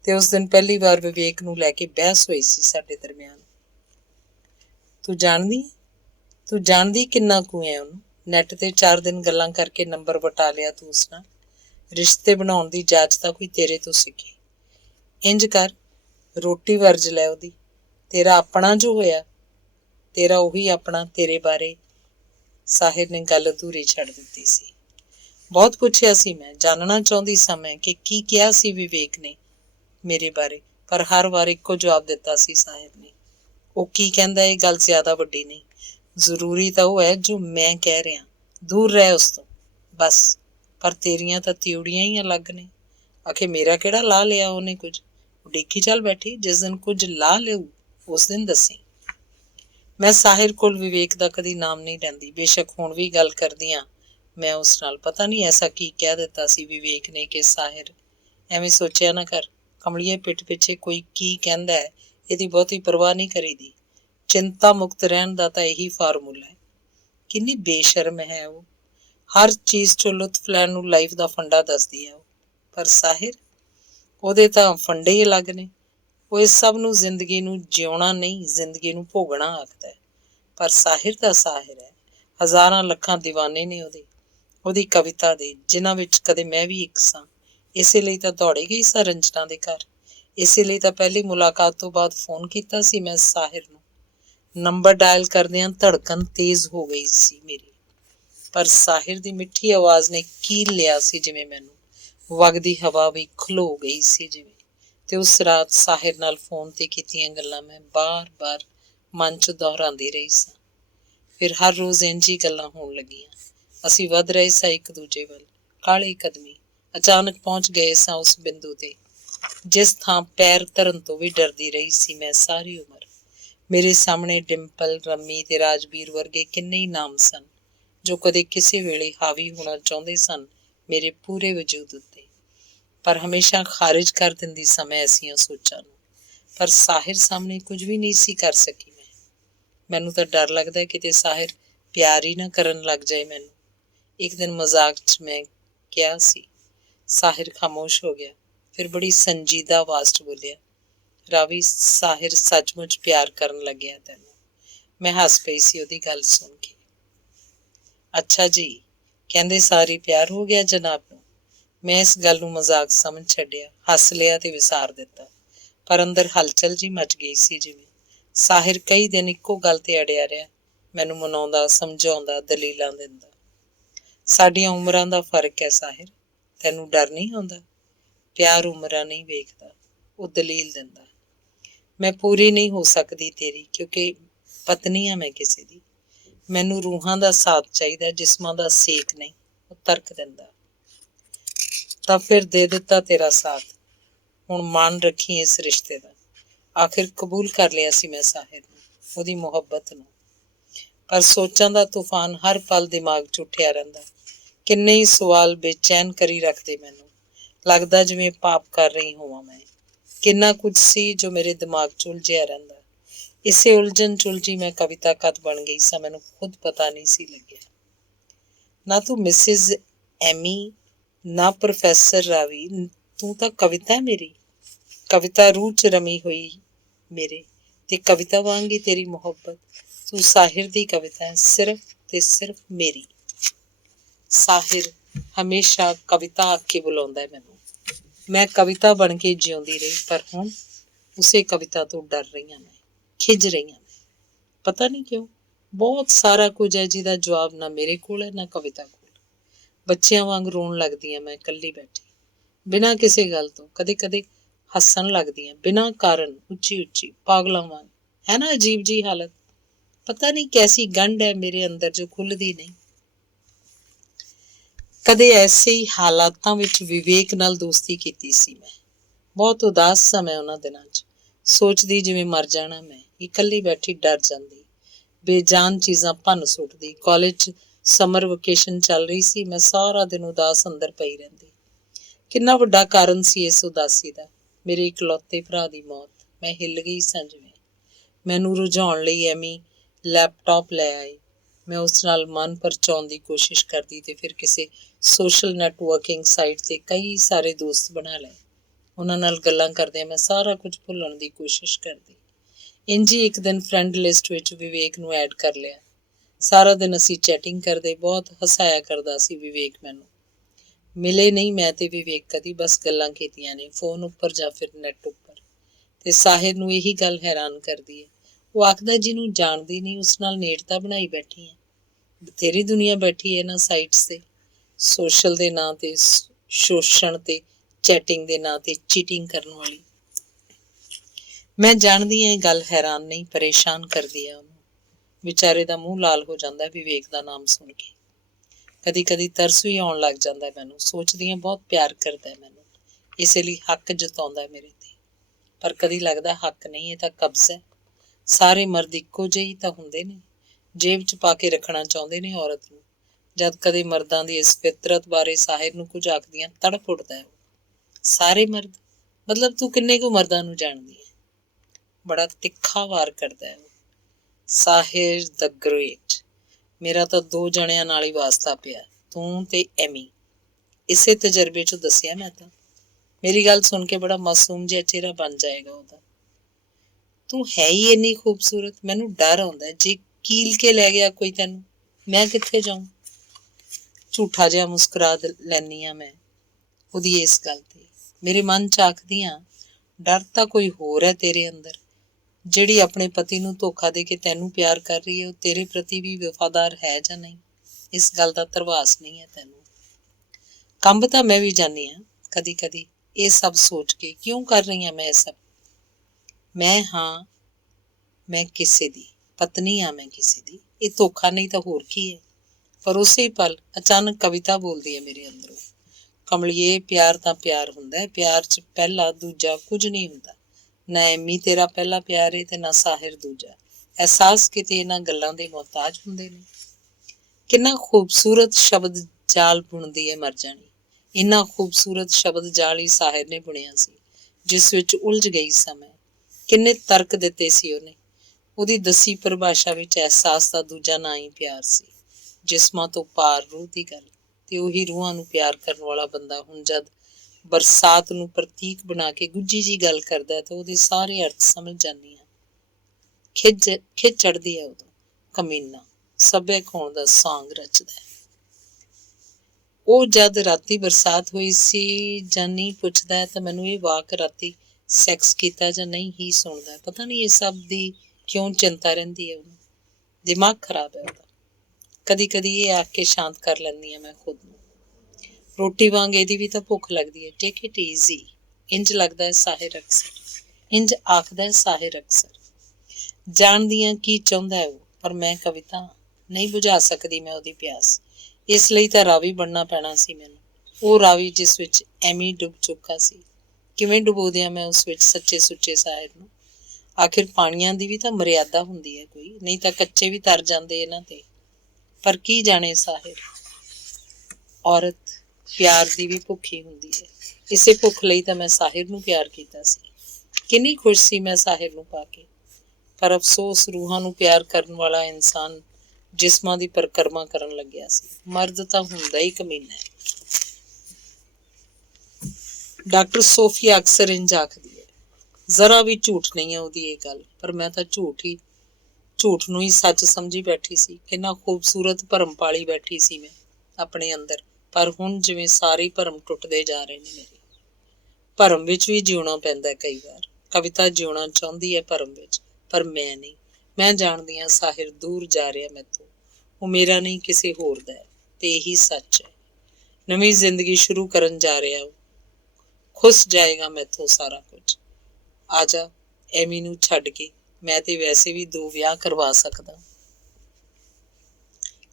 ਤੇ ਉਸ ਦਿਨ ਪਹਿਲੀ ਵਾਰ ਵਿਵੇਕ ਨੂੰ ਲੈ ਕੇ ਬਹਿਸ ਹੋਈ ਸੀ ਸਾਡੇ ਦਰਮਿਆਨ। ਤੂੰ ਜਾਣਦੀ ਕਿੰਨਾ ਕੁ ਹੈ ਉਹਨੂੰ? ਨੈਟ ਤੇ 4 ਦਿਨ ਗੱਲਾਂ ਕਰਕੇ ਨੰਬਰ ਵਟਾ ਲਿਆ ਤੂੰ ਉਸ ਨਾਲ। ਰਿਸ਼ਤੇ ਬਣਾਉਣ ਦੀ ਜਾਚ ਤਾਂ ਕੋਈ ਤੇਰੇ ਤੋਂ ਸਿੱਖੀ। ਇੰਜ ਕਰ, ਰੋਟੀ ਵਰਜ ਲੈ ਉਹਦੀ। ਤੇਰਾ ਆਪਣਾ ਜੋ ਹੋਇਆ, ਤੇਰਾ ਉਹੀ ਆਪਣਾ ਤੇਰੇ ਬਾਰੇ। ਸਾਹਿਰ ਨੇ ਗੱਲ ਅਧੂਰੀ ਛੱਡ ਦਿੱਤੀ ਸੀ। ਬਹੁਤ ਪੁੱਛਿਆ ਸੀ ਮੈਂ, ਜਾਣਨਾ ਚਾਹੁੰਦੀ ਸਾਂ ਮੈਂ ਕਿ ਕੀ ਕਿਹਾ ਸੀ ਵਿਵੇਕ ਨੇ ਮੇਰੇ ਬਾਰੇ, ਪਰ ਹਰ ਵਾਰ ਇੱਕੋ ਜਵਾਬ ਦਿੱਤਾ ਸੀ ਸਾਹਿਰ ਨੇ। ਉਹ ਕੀ ਕਹਿੰਦਾ ਇਹ ਗੱਲ ਜ਼ਿਆਦਾ ਵੱਡੀ ਨਹੀਂ। ਜ਼ਰੂਰੀ ਤਾਂ ਉਹ ਹੈ ਜੋ ਮੈਂ ਕਹਿ ਰਿਹਾ। ਦੂਰ ਰਹਿ ਉਸ ਤੋਂ, ਬਸ। ਪਰ ਤੇਰੀਆਂ ਤਾਂ ਤਿਉੜੀਆਂ ਹੀ ਅਲੱਗ ਨੇ। ਆਖੇ ਮੇਰਾ ਕਿਹੜਾ ਲਾਹ ਲਿਆ ਉਹਨੇ ਕੁਝ? ਉਡੀਕੀ ਚੱਲ ਬੈਠੀ, ਜਿਸ ਦਿਨ ਕੁਝ ਲਾਹ ਲਿਓ ਉਸ ਦਿਨ ਦੱਸੀ। ਮੈਂ ਸਾਹਿਰ ਕੋਲ ਵਿਵੇਕ ਦਾ ਕਦੀ ਨਾਮ ਨਹੀਂ ਲੈਂਦੀ। ਬੇਸ਼ੱਕ ਹੁਣ ਵੀ ਗੱਲ ਕਰਦੀ ਹਾਂ ਮੈਂ ਉਸ ਨਾਲ। ਪਤਾ ਨਹੀਂ ਐਸਾ ਕੀ ਕਹਿ ਦਿੱਤਾ ਸੀ ਵਿਵੇਕ ਨੇ ਕਿ ਸਾਹਿਰ, ਐਵੇਂ ਸੋਚਿਆ ਨਾ ਕਰ ਕਮਲੀਏ। ਪਿੱਠ ਪਿੱਛੇ ਕੋਈ ਕੀ ਕਹਿੰਦਾ ਹੈ, ਇਹਦੀ ਬਹੁਤੀ ਪਰਵਾਹ ਨਹੀਂ ਕਰੀਦੀ। ਚਿੰਤਾ ਮੁਕਤ ਰਹਿਣ ਦਾ ਤਾਂ ਇਹੀ ਫਾਰਮੂਲਾ ਹੈ। ਕਿੰਨੀ ਬੇਸ਼ਰਮ ਹੈ ਉਹ। ਹਰ ਚੀਜ਼ 'ਚੋਂ ਲੁਤਫ ਲੈਣ ਨੂੰ ਲਾਈਫ ਦਾ ਫੰਡਾ ਦੱਸਦੀ ਹੈ ਉਹ। ਪਰ ਸਾਹਿਰ, ਉਹਦੇ ਤਾਂ ਫੰਡੇ ਹੀ ਅਲੱਗ ਨੇ। ਉਹ ਇਸ ਸਭ ਨੂੰ ਜ਼ਿੰਦਗੀ ਨੂੰ ਜਿਉਣਾ ਨਹੀਂ, ਜ਼ਿੰਦਗੀ ਨੂੰ ਭੋਗਣਾ ਆਖਦਾ ਹੈ। ਪਰ ਸਾਹਿਰ ਦਾ ਸਾਹਿਰ ਹੈ। ਹਜ਼ਾਰਾਂ ਲੱਖਾਂ ਦੀਵਾਨੇ ਨੇ ਉਹਦੀ ਕਵਿਤਾ ਦੇ, ਜਿਨ੍ਹਾਂ ਵਿੱਚ ਕਦੇ ਮੈਂ ਵੀ ਇੱਕ ਸਾਂ। ਇਸੇ ਲਈ ਤਾਂ ਦੌੜੇ ਗਈ ਸਾਂ ਰੰਜਨਾ ਦੇ ਘਰ। ਇਸੇ ਲਈ ਤਾਂ ਪਹਿਲੀ ਮੁਲਾਕਾਤ ਤੋਂ ਬਾਅਦ ਫੋਨ ਕੀਤਾ ਸੀ ਮੈਂ ਸਾਹਿਰ ਨੂੰ। ਨੰਬਰ ਡਾਇਲ ਕਰਦਿਆਂ ਧੜਕਣ ਤੇਜ਼ ਹੋ ਗਈ ਸੀ ਮੇਰੀ। ਪਰ ਸਾਹਿਰ ਦੀ ਮਿੱਠੀ ਆਵਾਜ਼ ਨੇ ਕੀਲ ਲਿਆ ਸੀ ਜਿਵੇਂ ਮੈਨੂੰ। ਵਗਦੀ ਹਵਾ ਵੀ ਖਲੋ ਗਈ ਸੀ ਜਿਵੇਂ। ਤੇ ਉਸ ਰਾਤ ਸਾਹਿਰ ਨਾਲ ਫੋਨ ਤੇ ਕੀਤੀਆਂ ਗੱਲਾਂ ਮੈਂ ਬਾਰ-ਬਾਰ ਮਨ 'ਚ ਦੁਹਰਾਉਂਦੀ ਰਹੀ ਸਾਂ। ਫਿਰ ਹਰ ਰੋਜ਼ ਇੰਝ ਹੀ ਗੱਲਾਂ ਹੋਣ ਲੱਗੀਆਂ। ਅਸੀਂ ਵੱਧ ਰਹੇ ਸਾਂ ਇੱਕ ਦੂਜੇ ਵੱਲ, ਕਾਹਲੀ ਕਦਮੀ। ਅਚਾਨਕ ਪਹੁੰਚ ਗਏ ਸਾਂ ਉਸ ਬਿੰਦੂ ਤੇ ਜਿਸ ਥਾਂ ਪੈਰ ਧਰਨ ਤੋਂ ਵੀ ਡਰਦੀ ਰਹੀ ਸੀ ਮੈਂ ਸਾਰੀ ਉਮਰ। ਮੇਰੇ ਸਾਹਮਣੇ ਡਿੰਪਲ, ਰੰਮੀ ਤੇ ਰਾਜਵੀਰ ਵਰਗੇ ਕਿੰਨੇ ਹੀ ਨਾਮ ਸਨ ਜੋ ਕਦੇ ਕਿਸੇ ਵੇਲੇ ਹਾਵੀ ਹੋਣਾ ਚਾਹੁੰਦੇ ਸਨ ਮੇਰੇ ਪੂਰੇ ਵਜੂਦ ਉੱਤੇ, ਪਰ ਹਮੇਸ਼ਾ ਖਾਰਿਜ ਕਰ ਦਿੰਦੀ ਸਾਂ ਮੈਂ ਐਸੀਆਂ ਸੋਚਾਂ ਨੂੰ। ਪਰ ਸਾਹਿਰ ਸਾਹਮਣੇ ਕੁਝ ਵੀ ਨਹੀਂ ਸੀ ਕਰ ਸਕੀ ਮੈਂ। ਮੈਨੂੰ ਤਾਂ ਡਰ ਲੱਗਦਾ ਕਿਤੇ ਸਾਹਿਰ ਪਿਆਰ ਹੀ ਨਾ ਕਰਨ ਲੱਗ ਜਾਏ ਮੈਨੂੰ। ਇੱਕ ਦਿਨ ਮਜ਼ਾਕ 'ਚ ਮੈਂ ਕਿਹਾ ਸੀ। ਸਾਹਿਰ ਖਾਮੋਸ਼ ਹੋ ਗਿਆ, ਫਿਰ ਬੜੀ ਸੰਜੀਦਾ ਆਵਾਜ਼ 'ਚ ਬੋਲਿਆ, ਰਾਵੀ, ਸਾਹਿਰ ਸੱਚਮੁੱਚ ਪਿਆਰ ਕਰਨ ਲੱਗਿਆ ਤੈਨੂੰ। ਮੈਂ ਹੱਸ ਪਈ ਸੀ ਉਹਦੀ ਗੱਲ ਸੁਣ ਕੇ। ਅੱਛਾ ਜੀ, ਕਹਿੰਦੇ ਸਾਰੀ ਪਿਆਰ ਹੋ ਗਿਆ ਜਨਾਬ ਨੂੰ। ਮੈਂ ਇਸ ਗੱਲ ਨੂੰ ਮਜ਼ਾਕ ਸਮਝ ਛੱਡਿਆ, ਹੱਸ ਲਿਆ ਤੇ ਵਿਸਾਰ ਦਿੱਤਾ, ਪਰ ਅੰਦਰ ਹਲਚਲ ਜੀ ਮਚ ਗਈ ਸੀ ਜਿਵੇਂ। ਸਾਹਿਰ ਕਈ ਦਿਨ ਇੱਕੋ ਗੱਲ ਤੇ ਅੜਿਆ ਰਿਹਾ, ਮੈਨੂੰ ਮਨਾਉਂਦਾ, ਸਮਝਾਉਂਦਾ, ਦਲੀਲਾਂ ਦਿੰਦਾ। ਸਾਡੀਆਂ ਉਮਰਾਂ ਦਾ ਫਰਕ ਹੈ ਸਾਹਿਰ, ਤੈਨੂੰ ਡਰ ਨਹੀਂ ਆਉਂਦਾ? ਪਿਆਰ ਉਮਰਾਂ ਨਹੀਂ ਵੇਖਦਾ, ਉਹ ਦਲੀਲ ਦਿੰਦਾ। ਮੈਂ ਪੂਰੀ ਨਹੀਂ ਹੋ ਸਕਦੀ ਤੇਰੀ, ਕਿਉਂਕਿ ਪਤਨੀ ਹਾਂ ਮੈਂ ਕਿਸੇ ਦੀ। ਮੈਨੂੰ ਰੂਹਾਂ ਦਾ ਸਾਥ ਚਾਹੀਦਾ, ਜਿਸਮਾਂ ਦਾ ਸੇਕ ਨਹੀਂ, ਉਹ ਤਰਕ ਦਿੰਦਾ। ਤਾਂ ਫਿਰ ਦੇ ਦਿੱਤਾ ਤੇਰਾ ਸਾਥ, ਹੁਣ ਮਾਣ ਰੱਖੀ ਇਸ ਰਿਸ਼ਤੇ ਦਾ। ਆਖਿਰ ਕਬੂਲ ਕਰ ਲਿਆ ਸੀ ਮੈਂ ਸਾਹਿਰ ਨੂੰ, ਉਹਦੀ ਮੁਹੱਬਤ ਨੂੰ। ਪਰ ਸੋਚਾਂ ਦਾ ਤੂਫਾਨ ਹਰ ਪਲ ਦਿਮਾਗ 'ਚ ਉੱਠਿਆ ਰਹਿੰਦਾ। ਕਿੰਨੇ ਹੀ ਸਵਾਲ ਬੇਚੈਨ ਕਰੀ ਰੱਖਦੇ ਮੈਨੂੰ, ਲੱਗਦਾ ਜਿਵੇਂ ਪਾਪ ਕਰ ਰਹੀ ਹੋਵਾਂ ਮੈਂ। ਕਿੰਨਾ ਕੁਝ ਸੀ ਜੋ ਮੇਰੇ ਦਿਮਾਗ 'ਚ ਉਲਝਿਆ ਰਹਿੰਦਾ। ਇਸੇ ਉਲਝਣ 'ਚ ਉਲਝੀ ਮੈਂ ਕਵਿਤਾ ਕਦ ਬਣ ਗਈ ਸਾਂ, ਮੈਨੂੰ ਖੁਦ ਪਤਾ ਨਹੀਂ ਸੀ ਲੱਗਿਆ। ਨਾ ਤੂੰ ਮਿਸਿਜ਼ ਐਮੀ, ਨਾ ਪ੍ਰੋਫੈਸਰ ਰਾਵੀ, ਤੂੰ ਤਾਂ ਕਵਿਤਾ ਹੈ ਮੇਰੀ। ਕਵਿਤਾ ਰੂਹ 'ਚ ਰਮੀ ਹੋਈ ਮੇਰੇ, ਤੇ ਕਵਿਤਾ ਵਾਂਗ ਹੀ ਤੇਰੀ ਮੁਹੱਬਤ। ਤੂੰ ਸਾਹਿਰ ਦੀ ਕਵਿਤਾ ਹੈ, ਸਿਰਫ ਤੇ ਸਿਰਫ ਮੇਰੀ। ਸਾਹਿਰ ਹਮੇਸ਼ਾ ਕਵਿਤਾ ਆਖ ਕੇ ਬੁਲਾਉਂਦਾ ਹੈ ਮੈਨੂੰ। ਮੈਂ ਕਵਿਤਾ ਬਣ ਕੇ ਜਿਉਂਦੀ ਰਹੀ, ਪਰ ਹੁਣ ਉਸੇ ਕਵਿਤਾ ਤੋਂ ਡਰ ਰਹੀ ਹਾਂ ਮੈਂ, ਖਿਝ ਰਹੀ ਹਾਂ ਮੈਂ। ਪਤਾ ਨਹੀਂ ਕਿਉਂ। ਬਹੁਤ ਸਾਰਾ ਕੁਝ ਹੈ ਜਿਹਦਾ ਜਵਾਬ ਨਾ ਮੇਰੇ ਕੋਲ ਹੈ, ਨਾ ਕਵਿਤਾ ਕੋਲ। ਬੱਚਿਆਂ ਵਾਂਗ ਰੋਣ ਲੱਗਦੀ ਹਾਂ ਮੈਂ ਇਕੱਲੀ ਬੈਠੀ, ਬਿਨਾਂ ਕਿਸੇ ਗੱਲ ਤੋਂ। ਕਦੇ ਕਦੇ ਹੱਸਣ ਲੱਗਦੀ ਹਾਂ ਬਿਨਾਂ ਕਾਰਨ, ਉੱਚੀ ਉੱਚੀ, ਪਾਗਲਾਂ ਵਾਂਗ। ਹੈ ਨਾ ਅਜੀਬ ਜੀ ਹਾਲਤ? ਪਤਾ ਨਹੀਂ ਕੈਸੀ ਗੰਢ ਹੈ ਮੇਰੇ ਅੰਦਰ ਜੋ ਖੁੱਲ੍ਹਦੀ ਨਹੀਂ। ਕਦੇ ਐਸੇ ਹੀ ਹਾਲਾਤਾਂ ਵਿੱਚ ਵਿਵੇਕ ਨਾਲ ਦੋਸਤੀ ਕੀਤੀ ਸੀ ਮੈਂ। ਬਹੁਤ ਉਦਾਸ ਸਾਂ ਮੈਂ ਉਹਨਾਂ ਦਿਨਾਂ 'ਚ, ਸੋਚਦੀ ਜਿਵੇਂ ਮਰ ਜਾਣਾ ਮੈਂ। ਇਕੱਲੀ ਬੈਠੀ ਡਰ ਜਾਂਦੀ, ਬੇਜਾਨ ਚੀਜ਼ਾਂ ਭੰਨ ਸੁੱਟਦੀ। ਕਾਲਜ 'ਚ ਸਮਰ ਵਕੇਸ਼ਨ ਚੱਲ ਰਹੀ ਸੀ, ਮੈਂ ਸਾਰਾ ਦਿਨ ਉਦਾਸ ਅੰਦਰ ਪਈ ਰਹਿੰਦੀ। ਕਿੰਨਾ ਵੱਡਾ ਕਾਰਨ ਸੀ ਇਸ ਉਦਾਸੀ ਦਾ, ਮੇਰੇ ਇਕਲੌਤੇ ਭਰਾ ਦੀ ਮੌਤ। ਮੈਂ ਹਿੱਲ ਗਈ ਸਾਂ ਜਿਵੇਂ। ਮੈਨੂੰ ਰੁਝਾਉਣ ਲਈ ਐਮੀ ਲੈਪਟਾਪ ਲੈ ਆਏ। ਮੈਂ ਉਸ ਨਾਲ ਮਨ ਪਰਚਾਉਣ ਦੀ ਕੋਸ਼ਿਸ਼ ਕਰਦੀ ਤੇ ਫਿਰ ਕਿਸੇ ਸੋਸ਼ਲ ਨੈਟਵਰਕਿੰਗ ਸਾਈਟ 'ਤੇ ਕਈ ਸਾਰੇ ਦੋਸਤ ਬਣਾ ਲਏ। ਉਹਨਾਂ ਨਾਲ ਗੱਲਾਂ ਕਰਦਿਆਂ ਮੈਂ ਸਾਰਾ ਕੁਝ ਭੁੱਲਣ ਦੀ ਕੋਸ਼ਿਸ਼ ਕਰਦੀ। ਇੰਝ ਹੀ ਇੱਕ ਦਿਨ ਫਰੈਂਡ ਲਿਸਟ ਵਿੱਚ ਵਿਵੇਕ ਨੂੰ ਐਡ ਕਰ ਲਿਆ। ਸਾਰਾ ਦਿਨ ਅਸੀਂ ਚੈਟਿੰਗ ਕਰਦੇ, ਬਹੁਤ ਹਸਾਇਆ ਕਰਦਾ ਸੀ ਵਿਵੇਕ ਮੈਨੂੰ। ਮਿਲੇ ਨਹੀਂ ਮੈਂ ਤੇ ਵਿਵੇਕ ਕਦੀ, ਬਸ ਗੱਲਾਂ ਕੀਤੀਆਂ ਨੇ ਫੋਨ ਉੱਪਰ ਜਾਂ ਫਿਰ ਨੈਟ ਉੱਪਰ। ਤੇ ਸਾਹਿਰ ਨੂੰ ਇਹੀ ਗੱਲ ਹੈਰਾਨ ਕਰਦੀ ਹੈ। ਉਹ ਆਖਦਾ, ਜਿਹਨੂੰ ਜਾਣਦੀ ਨਹੀਂ ਉਸ ਨਾਲ ਨੇੜਤਾ ਬਣਾਈ ਬੈਠੀ ਹੈ। ਬਥੇਰੀ ਦੁਨੀਆ ਬੈਠੀ ਹੈ ਨਾ ਸਾਈਟਸ ਤੇ, ਸੋਸ਼ਲ ਦੇ ਨਾਂ ਤੇ ਸ਼ੋਸ਼ਣ ਤੇ ਚੈਟਿੰਗ ਦੇ ਨਾਂ ਤੇ ਚੀਟਿੰਗ ਕਰਨ ਵਾਲੀ। ਮੈਂ ਜਾਣਦੀ ਹਾਂ ਇਹ ਗੱਲ ਹੈਰਾਨ ਨਹੀਂ, ਪਰੇਸ਼ਾਨ ਕਰਦੀ ਹੈ ਉਹਨੂੰ। ਵਿਚਾਰੇ ਦਾ ਮੂੰਹ ਲਾਲ ਹੋ ਜਾਂਦਾ ਵਿਵੇਕ ਦਾ ਨਾਮ ਸੁਣ ਕੇ। ਕਦੀ ਕਦੀ ਤਰਸ ਵੀ ਆਉਣ ਲੱਗ ਜਾਂਦਾ ਮੈਨੂੰ। ਸੋਚਦੀ ਹਾਂ ਬਹੁਤ ਪਿਆਰ ਕਰਦਾ ਮੈਨੂੰ, ਇਸੇ ਲਈ ਹੱਕ ਜਤਾਉਂਦਾ ਮੇਰੇ ਤੇ। ਪਰ ਕਦੀ ਲੱਗਦਾ ਹੱਕ ਨਹੀਂ, ਇਹ ਤਾਂ ਕਬਜ਼ ਹੈ। ਸਾਰੇ ਮਰਦ ਇੱਕੋ ਜਿਹੇ ਤਾਂ ਹੁੰਦੇ ਨੇ, ਜੇਬ 'ਚ ਪਾ ਕੇ ਰੱਖਣਾ ਚਾਹੁੰਦੇ ਨੇ ਔਰਤ ਨੂੰ। ਜਦ ਕਦੇ ਮਰਦਾਂ ਦੀ ਇਸ ਫਿਤਰਤ ਬਾਰੇ ਸਾਹਿਰ ਨੂੰ ਕੁਝ ਆਖਦੀਆਂ ਤੜਫ ਉੱਠਦਾ ਹੈ। ਸਾਰੇ ਮਰਦ ਮਤਲਬ ਤੂੰ ਕਿੰਨੇ ਕੁ ਮਰਦਾਂ ਨੂੰ ਜਾਣਦੀ ਹੈ? ਬੜਾ ਤਿੱਖਾ ਵਾਰ ਕਰਦਾ ਹੈ ਉਹ। ਸਾਹਿਰ ਦ ਗ੍ਰੇਟ। ਮੇਰਾ ਤਾਂ 2 ਜਣਿਆਂ ਨਾਲ ਹੀ ਵਾਸਤਾ ਪਿਆ, ਤੂੰ ਤੇ ਐਮੀ। ਇਸੇ ਤਜਰਬੇ 'ਚੋਂ ਦੱਸਿਆ ਮੈਂ ਤਾਂ। ਮੇਰੀ ਗੱਲ ਸੁਣ ਕੇ ਬੜਾ ਮਾਸੂਮ ਜਿਹਾ ਚਿਹਰਾ ਬਣ ਜਾਏਗਾ ਉਹਦਾ। ਤੂੰ ਹੈ ਹੀ ਇੰਨੀ ਖੂਬਸੂਰਤ, ਮੈਨੂੰ ਡਰ ਆਉਂਦਾ ਜੇ ਕੀਲ ਕੇ ਲੈ ਗਿਆ ਕੋਈ ਤੈਨੂੰ, ਮੈਂ ਕਿੱਥੇ ਜਾਊਂ? ਝੂਠਾ ਜਿਹਾ ਮੁਸਕਰਾ ਲੈਂਦੀ ਹਾਂ ਮੈਂ ਉਹਦੀ ਇਸ ਗੱਲ ਤੇ। ਮੇਰੇ ਮਨ 'ਚ ਆਖਦੀ ਹਾਂ, ਡਰ ਤਾਂ ਕੋਈ ਹੋਰ ਹੈ ਤੇਰੇ ਅੰਦਰ। ਜਿਹੜੀ ਆਪਣੇ ਪਤੀ ਨੂੰ ਧੋਖਾ ਦੇ ਕੇ ਤੈਨੂੰ ਪਿਆਰ ਕਰ ਰਹੀ ਹੈ, ਉਹ ਤੇਰੇ ਪ੍ਰਤੀ ਵੀ ਵਫਾਦਾਰ ਹੈ ਜਾਂ ਨਹੀਂ, ਇਸ ਗੱਲ ਦਾ ਧਰਵਾਸ ਨਹੀਂ ਹੈ ਤੈਨੂੰ। ਕੰਬ ਤਾਂ ਮੈਂ ਵੀ ਜਾਂਦੀ ਹਾਂ ਕਦੀ ਕਦੀ ਇਹ ਸਭ ਸੋਚ ਕੇ, ਕਿਉਂ ਕਰ ਰਹੀ ਹਾਂ ਮੈਂ ਇਹ ਸਭ? ਮੈਂ ਕਿਸੇ ਦੀ ਪਤਨੀ ਹਾਂ, ਮੈਂ ਕਿਸੇ ਦੀ। ਇਹ ਧੋਖਾ ਨਹੀਂ ਤਾਂ ਹੋਰ ਕੀ ਹੈ? ਪਰ ਉਸੇ ਪਲ ਅਚਾਨਕ ਕਵਿਤਾ ਬੋਲਦੀ ਹੈ ਮੇਰੇ ਅੰਦਰੋਂ, ਕਮਲੀਏ ਪਿਆਰ ਤਾਂ ਪਿਆਰ ਹੁੰਦਾ ਹੈ, ਪਿਆਰ 'ਚ ਪਹਿਲਾ ਦੂਜਾ ਕੁਝ ਨਹੀਂ ਹੁੰਦਾ। ਨਾ ਐਮੀ ਤੇਰਾ ਪਹਿਲਾ ਪਿਆਰ ਏ ਤੇ ਨਾ ਸਾਹਿਰ ਦੂਜਾ। ਅਹਿਸਾਸ ਕਿਤੇ ਇਹਨਾਂ ਗੱਲਾਂ ਦੇ ਮੁਹਤਾਜ ਹੁੰਦੇ ਨੇ। ਕਿੰਨਾ ਖੂਬਸੂਰਤ ਸ਼ਬਦ ਜਾਲ ਬੁਣਦੀ ਹੈ ਮਰ ਜਾਣੀ। ਇੰਨਾ ਖੂਬਸੂਰਤ ਸ਼ਬਦ ਜਾਲ ਹੀ ਸਾਹਿਰ ਨੇ ਬੁਣਿਆ ਸੀ, ਜਿਸ ਵਿੱਚ ਉਲਝ ਗਈ ਸਾਂ ਮੈਂ। ਕਿੰਨੇ ਤਰਕ ਦਿੱਤੇ ਸੀ ਉਹਨੇ। ਉਹਦੀ ਦੱਸੀ ਪਰਿਭਾਸ਼ਾ ਵਿੱਚ ਅਹਿਸਾਸ ਦਾ ਦੂਜਾ ਨਾਂ ਹੀ ਪਿਆਰ ਸੀ। ਜਿਸਮਾਂ ਤੋਂ ਪਾਰ ਰੂਹ ਦੀ ਗੱਲ। ਤੇ ਉਹੀ ਰੂਹਾਂ ਨੂੰ ਪਿਆਰ ਕਰਨ ਵਾਲਾ ਬੰਦਾ ਹੁਣ ਜਦ ਬਰਸਾਤ ਨੂੰ ਪ੍ਰਤੀਕ ਬਣਾ ਕੇ ਗੁੱਝੀ ਜੀ ਗੱਲ ਕਰਦਾ ਤਾਂ ਉਹਦੇ ਸਾਰੇ ਅਰਥ ਸਮਝ ਜਾਂਦੀ ਹਾਂ। ਖਿੱਚ ਚੜ੍ਹਦੀ ਹੈ ਉਦੋਂ। ਕਮੀਨਾ ਸੱਭਿਅਕ ਹੋਣ ਦਾ ਸੌਂਗ ਰਚਦਾ ਹੈ। ਉਹ ਜਦ ਰਾਤੀ ਬਰਸਾਤ ਹੋਈ ਸੀ ਜਾਂ ਨਹੀਂ ਪੁੱਛਦਾ ਹੈ ਤਾਂ ਮੈਨੂੰ ਇਹ ਵਾਕ ਰਾਤੀ ਸੈਕਸ ਕੀਤਾ ਜਾਂ ਨਹੀਂ ਹੀ ਸੁਣਦਾ। ਪਤਾ ਨਹੀਂ ਇਹ ਸਭ ਦੀ ਕਿਉਂ ਚਿੰਤਾ ਰਹਿੰਦੀ ਹੈ ਉਹਨੂੰ। ਦਿਮਾਗ ਖਰਾਬ ਹੈ ਉਹਦਾ। ਕਦੀ ਕਦੀ ਇਹ ਆਖ ਕੇ ਸ਼ਾਂਤ ਕਰ ਲੈਂਦੀ ਹਾਂ ਮੈਂ ਖੁਦ ਨੂੰ। ਰੋਟੀ ਵਾਂਗ ਇਹਦੀ ਵੀ ਤਾਂ ਭੁੱਖ ਲੱਗਦੀ ਹੈ। Take it easy. ਇੰਜ ਲੱਗਦਾ ਹੈ ਸਾਹਿਰ ਅਕਸਰ, ਇੰਜ ਆਖਦਾ ਹੈ ਸਾਹਿਰ ਅਕਸਰ। ਜਾਣਦੀ ਹਾਂ ਕੀ ਚਾਹੁੰਦਾ ਹੈ ਉਹ, ਪਰ ਮੈਂ ਕਵਿਤਾ ਨਹੀਂ ਬੁਝਾ ਸਕਦੀ ਮੈਂ ਉਹਦੀ ਪਿਆਸ। ਇਸ ਲਈ ਤਾਂ ਰਾਵੀ ਬਣਨਾ ਪੈਣਾ ਸੀ ਮੈਨੂੰ। ਉਹ ਰਾਵੀ ਜਿਸ ਵਿੱਚ ਐਮੀ ਡੁੱਬ ਚੁੱਕਾ ਸੀ। ਕਿਵੇਂ ਡੁਬੋ ਦਿਆਂ ਮੈਂ ਉਸ ਵਿੱਚ ਸੱਚੇ ਸੁੱਚੇ ਸਾਹਿਰ ਨੂੰ। ਆਖਿਰ ਪਾਣੀਆਂ ਦੀ ਵੀ ਤਾਂ ਮਰਿਆਦਾ ਹੁੰਦੀ ਹੈ ਕੋਈ, ਨਹੀਂ ਤਾਂ ਕੱਚੇ ਵੀ ਤਰ ਜਾਂਦੇ ਇਹਨਾਂ ਤੇ। ਪਰ ਕੀ ਜਾਣੇ ਸਾਹਿਰ। ਔਰਤ ਪਿਆਰ ਦੀ ਵੀ ਭੁੱਖੀ ਹੁੰਦੀ ਹੈ। ਇਸੇ ਭੁੱਖ ਲਈ ਤਾਂ ਮੈਂ ਸਾਹਿਰ ਨੂੰ ਪਿਆਰ ਕੀਤਾ ਸੀ। ਕਿੰਨੀ ਖੁਸ਼ ਸੀ ਮੈਂ ਸਾਹਿਰ ਨੂੰ ਪਾ ਕੇ। ਪਰ ਅਫਸੋਸ ਰੂਹਾਂ ਨੂੰ ਪਿਆਰ ਕਰਨ ਵਾਲਾ ਇਨਸਾਨ ਜਿਸਮਾਂ ਦੀ ਪਰਿਕਰਮਾ ਕਰਨ ਲੱਗਿਆ ਸੀ। ਮਰਦ ਤਾਂ ਹੁੰਦਾ ਹੀ ਕਮੀਨਾ ਹੈ। ਡਾਕਟਰ ਸੋਫੀਆ ਅਕਸਰ ਇੰਝ ਆਖਦੀ ਹੈ। ਜ਼ਰਾ ਵੀ ਝੂਠ ਨਹੀਂ ਹੈ ਉਹਦੀ ਇਹ ਗੱਲ, ਪਰ ਮੈਂ ਤਾਂ ਝੂਠ ਨੂੰ ਹੀ ਸੱਚ ਸਮਝੀ ਬੈਠੀ ਸੀ। ਕਿੰਨਾ ਖੂਬਸੂਰਤ ਭਰਮ ਪਾਲੀ ਬੈਠੀ ਸੀ ਮੈਂ ਆਪਣੇ ਅੰਦਰ। ਪਰ ਹੁਣ ਜਿਵੇਂ ਸਾਰੇ ਭਰਮ ਟੁੱਟਦੇ ਜਾ ਰਹੇ ਨੇ ਮੇਰੇ। ਭਰਮ ਵਿੱਚ ਵੀ ਜਿਉਣਾ ਪੈਂਦਾ ਕਈ ਵਾਰ। ਕਵਿਤਾ ਜਿਉਣਾ ਚਾਹੁੰਦੀ ਹੈ ਭਰਮ ਵਿੱਚ, ਪਰ ਮੈਂ ਨਹੀਂ। ਮੈਂ ਜਾਣਦੀ ਹਾਂ ਸਾਹਿਰ ਦੂਰ ਜਾ ਰਿਹਾ ਮੈਥੋਂ। ਉਹ ਮੇਰਾ ਨਹੀਂ ਕਿਸੇ ਹੋਰ ਦਾ ਹੈ ਤੇ ਇਹੀ ਸੱਚ ਹੈ। ਨਵੀਂ ਜ਼ਿੰਦਗੀ ਸ਼ੁਰੂ ਕਰਨ ਜਾ ਰਿਹਾ ਉਹ। ਖੁੱਸ ਜਾਏਗਾ ਮੈਥੋਂ ਸਾਰਾ ਕੁਝ। ਆ ਜਾ ਐਮੀ ਨੂੰ ਛੱਡ ਕੇ। ਮੈਂ ਤੇ ਵੈਸੇ ਵੀ 2 ਵਿਆਹ ਕਰਵਾ ਸਕਦਾ।